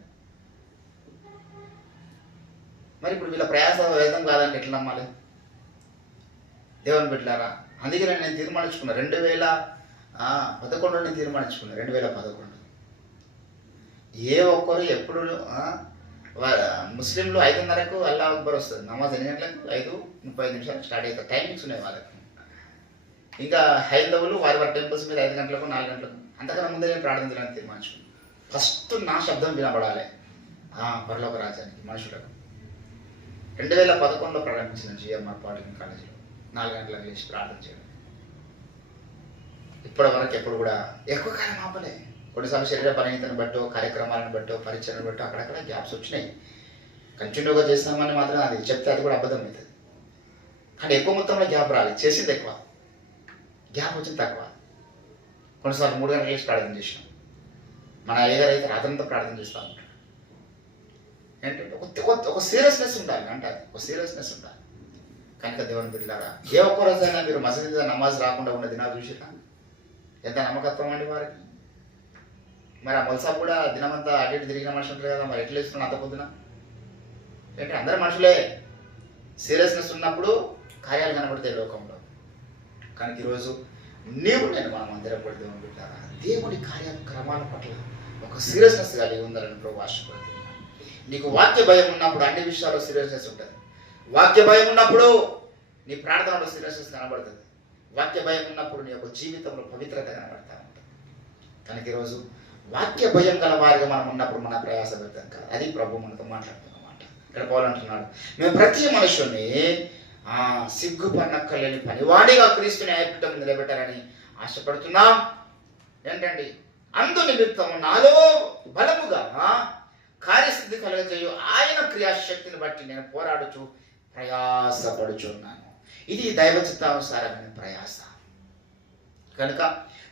మరి ఇప్పుడు వీళ్ళ ప్రయాస వేదం కాదంటే ఎట్లా నమ్మాలి? దేవుని బిడ్డలారా, అందుకే నేను తీర్మానించుకున్నా 2011 తీర్మానించుకున్నా. 2011 ఏ ఒక్కరు ఎప్పుడు ముస్లింలు 5:30కు అల్లాహ్ అక్బర్ వస్తుంది. నమాజ్ ఎన్ని గంటలకు? 5:35 స్టార్ట్ అవుతుంది. టైమింగ్స్ ఉన్నాయి వాళ్ళకి. ఇంకా హైందవులు వారి టెంపుల్స్ మీద 5 గంటలకు 4 గంటలకు. అంతకన్నా ముందే నేను ప్రార్థించడానికి తీర్మానించుకున్నాను. ఫస్ట్ నా శబ్దం వినబడాలి పరలోక రాజ్యానికి మనుషులకు. 2011లో ప్రారంభించిన జిఎంఆర్ పాలిటెక్నిక్ కాలేజీలో 4 గంటలకు లేచి ప్రార్థన చేయడం. ఇప్పటి వరకు ఎప్పుడు కూడా ఎక్కువ కాలం ఆపలే. కొన్నిసార్లు శరీర పరిణితిని బట్టో, కార్యక్రమాలను బట్టో, పరిచయను బట్టో అక్కడక్కడ గ్యాప్స్ వచ్చినాయి. కంటిన్యూగా చేస్తామని మాత్రం అది చెప్తే అది కూడా అబద్ధం అవుతుంది. కానీ ఎక్కువ మొత్తంలో గ్యాప్ రాలేదు. చేసింది ఎక్కువ, గ్యాప్ వచ్చింది తక్కువ. కొన్నిసార్లు 3 గంటలు లేచి ప్రార్థన చేసినాం. మన అయ్యగారు అయితే రాత్రంతా ప్రార్థన చేస్తూ ఉంటాడు. ఏంటంటే ఒక సీరియస్నెస్ ఉండాలి. అంటే ఒక సీరియస్నెస్ ఉండాలి. కనుక దేవుని బిడ్డలారా, ఏ ఒక్క రోజైనా మీరు మసీదు మీద నమాజ్ రాకుండా ఉన్న దినాలు చూసిరా? ఎంత నమ్మకత్వం అండి వారికి. మరి ఆ మొలసాబ్ కూడా దినమంతా అటు ఇటు తిరిగిన మనుషులు ఉంటారు కదా. మరి ఎట్లా ఇస్తున్నాను అంత పొద్దున? ఏంటి అందరు మనుషులే. సీరియస్నెస్ ఉన్నప్పుడు కార్యాలు కనబడతాయి లోకంలో. కనుక ఈరోజు నీవు నేను మనం అందరం కూడా దేవుని బిడ్డలారా దేవుడి కార్యక్రమాల పట్ల ఒక సీరియస్నెస్ కలిగి ఉండాలని ప్రభు ఆశపడుతున్నాను. నీకు వాక్య భయం ఉన్నప్పుడు అన్ని విషయాల్లో సీరియస్నెస్ ఉంటుంది. వాక్య భయం ఉన్నప్పుడు నీ ప్రార్థనలో సీరియస్నెస్ కనబడుతుంది. వాక్య భయం ఉన్నప్పుడు నీ యొక్క జీవితంలో పవిత్రత కనబడతా ఉంటుంది. కనుక ఈరోజు వాక్య భయం గల వారిగా మనం ఉన్నప్పుడు మన ప్రయాస వ్యర్థం కాదు. అది ప్రభు మనతో మాట్లాడుతున్నమాట. ఇక్కడ పౌలు అంటున్నాడు, మేము ప్రతి మనుషుని సిగ్గుపన్నక్కలేని పనివాడిగా క్రీస్తుని న్యాయపీఠం నిలబెట్టారని ఆశపడుతున్నాం. ఏంటండి? అందు నిమిత్తం నాలో బలముగా కార్యసిద్ధి కలగజేయు ఆయన క్రియాశక్తిని బట్టి నేను పోరాడుచు ప్రయాసపడుచున్నాను. ఇది దైవ చిత్తానుసారమైన ప్రయాస. కనుక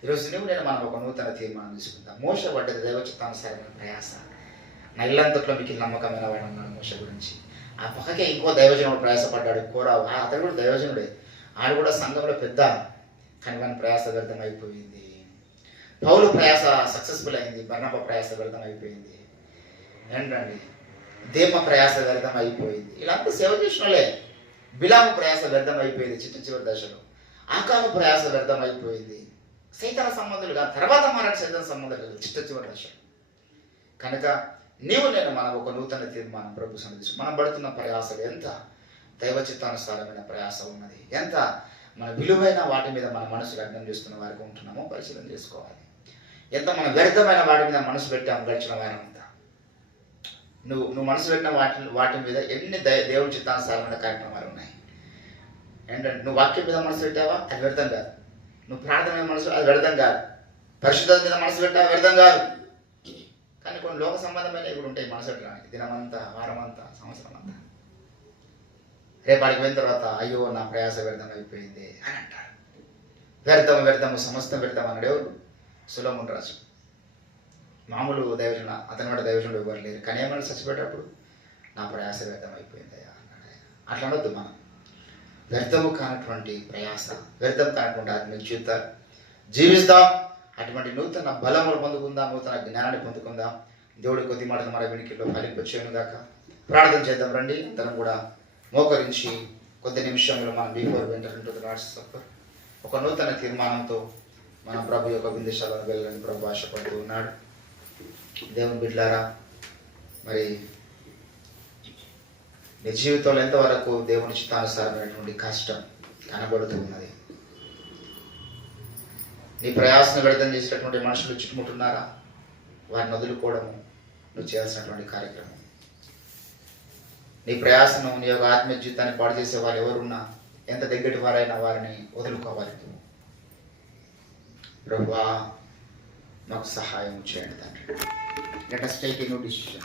ఈరోజు నువ్వు నేను మనం ఒక నూతన తీర్మానం తీసుకుందాం. మోషే పడ్డది దైవ చిత్తానుసారమైన ప్రయాస. నా ఇల్లంతట్లో మీకు నమ్మకమైన వాడు అన్నాడు మోషే గురించి. ఆ పక్కకే ఇంకో దైవజనుడు ప్రయాసపడ్డాడు కోరావు. అతడు కూడా దైవజనుడే. ఆడు కూడా సంఘంలో పెద్ద. కానీ వాని ప్రయాస వ్యర్థం అయిపోయింది. పౌలు ప్రయాస సక్సెస్ఫుల్ అయింది. బర్నబా ప్రయాస వ్యర్థం అయిపోయింది. ఏంటండి? దేమ ప్రయాస వ్యర్థం అయిపోయింది. ఇలాంటి సేవ చేసినలే. బిలాము ప్రయాస వ్యర్థం అయిపోయింది చివరి దశలో. ఆకాను ప్రయాస వ్యర్థం అయిపోయింది. సైతాన సంబంధులుగా తర్వాత మారాడు సైతాన సంబంధాలు చివరి దశలో. కనుక నీవు నేను మనం ఒక నూతన తీర్మానం ప్రభు సన్నిధి మనం పడుతున్న ప్రయాసలు ఎంత దైవ చిత్తానుసారమైన ప్రయాస ఉన్నది, ఎంత మన విలువైన వాటి మీద మన మనసు లగ్నం చేస్తున్న వారికి ఉంటున్నామో పరిశీలన చేసుకోవాలి. ఎంత మన వ్యర్థమైన వాటి మీద మనసు పెట్టాము గడిచిన వారంతా. నువ్వు మనసు పెట్టిన వాటి మీద ఎన్ని దేవుడి చిత్తానుసారమైన కార్యక్రమాలు ఉన్నాయి. ఏంటంటే నువ్వు వాక్యం మీద మనసు పెట్టావా? అది వ్యర్థం కాదు. నువ్వు ప్రార్థన మీద మనసు అది వ్యర్థం కాదు, పరిశుద్ధత మీద మనసు పెట్టా వ్యర్థం కాదు. కానీ కొన్ని లోక సంబంధమైనవి కూడా ఉంటాయి మనసు పెట్టడానికి. దినమంతా, వారమంతా, సంవత్సరం అంతా. రేపు అడిగి పోయిన తర్వాత అయ్యో నా ప్రయాస వ్యర్థం అయిపోయింది అని అంటారు. వ్యర్థము సమస్తం వ్యర్థం అన్నాడు ఎవరు? సొలొమోను రాజు. మామూలు దైవజన, అతని వాటి దైవజనుడు ఎవరు లేరు. కానీ ఏమన్నా చచ్చిపోయేటప్పుడు నా ప్రయాస వ్యర్థం అయిపోయిందయ్యా అన్నాడు. అట్లా అనొద్దు మనం. వ్యర్థము కానటువంటి ప్రయాస, వ్యర్థం కానటువంటి ఆత్మీయ జీవితాలు జీవిస్తాం. అటువంటి నూతన బలములు పొందుకుందాం, నూతన జ్ఞానాన్ని పొందుకుందాం. దేవుడి కొద్ది మాటలు మన వెనుకల్లో ఫలింపచేయును గాక. ప్రార్థన చేద్దాం రండి. తను కూడా మోకరించి కొద్ది నిమిషంలో మనం before entering into the Lord's supper ఒక నూతన తీర్మానంతో మన ప్రభు యొక్క విందుశాలను వెళ్ళాలని ప్రభు ఆశపడుతూ ఉన్నాడు. దేవుని బిడ్డలారా, మరి నీ జీవితంలో ఎంతవరకు దేవుని చిత్తానుసారమైనటువంటి కష్టం కనబడుతూ ఉన్నది? నీ ప్రయాసను వ్యర్థం చేసినటువంటి మనుషులు చుట్టుముట్టున్నారా? వారిని వదులుకోవడము నువ్వు చేయాల్సినటువంటి కార్యక్రమం. నీ ప్రయాసను, నీ యొక్క ఆత్మీయ జీవితాన్ని పాడు చేసే వారు ఎవరున్నా, ఎంత దగ్గటి వారైనా వారిని వదులుకోవాలి. ప్రభువా మాకు సహాయం చేయండి తండ్రి. Let us take a new decision.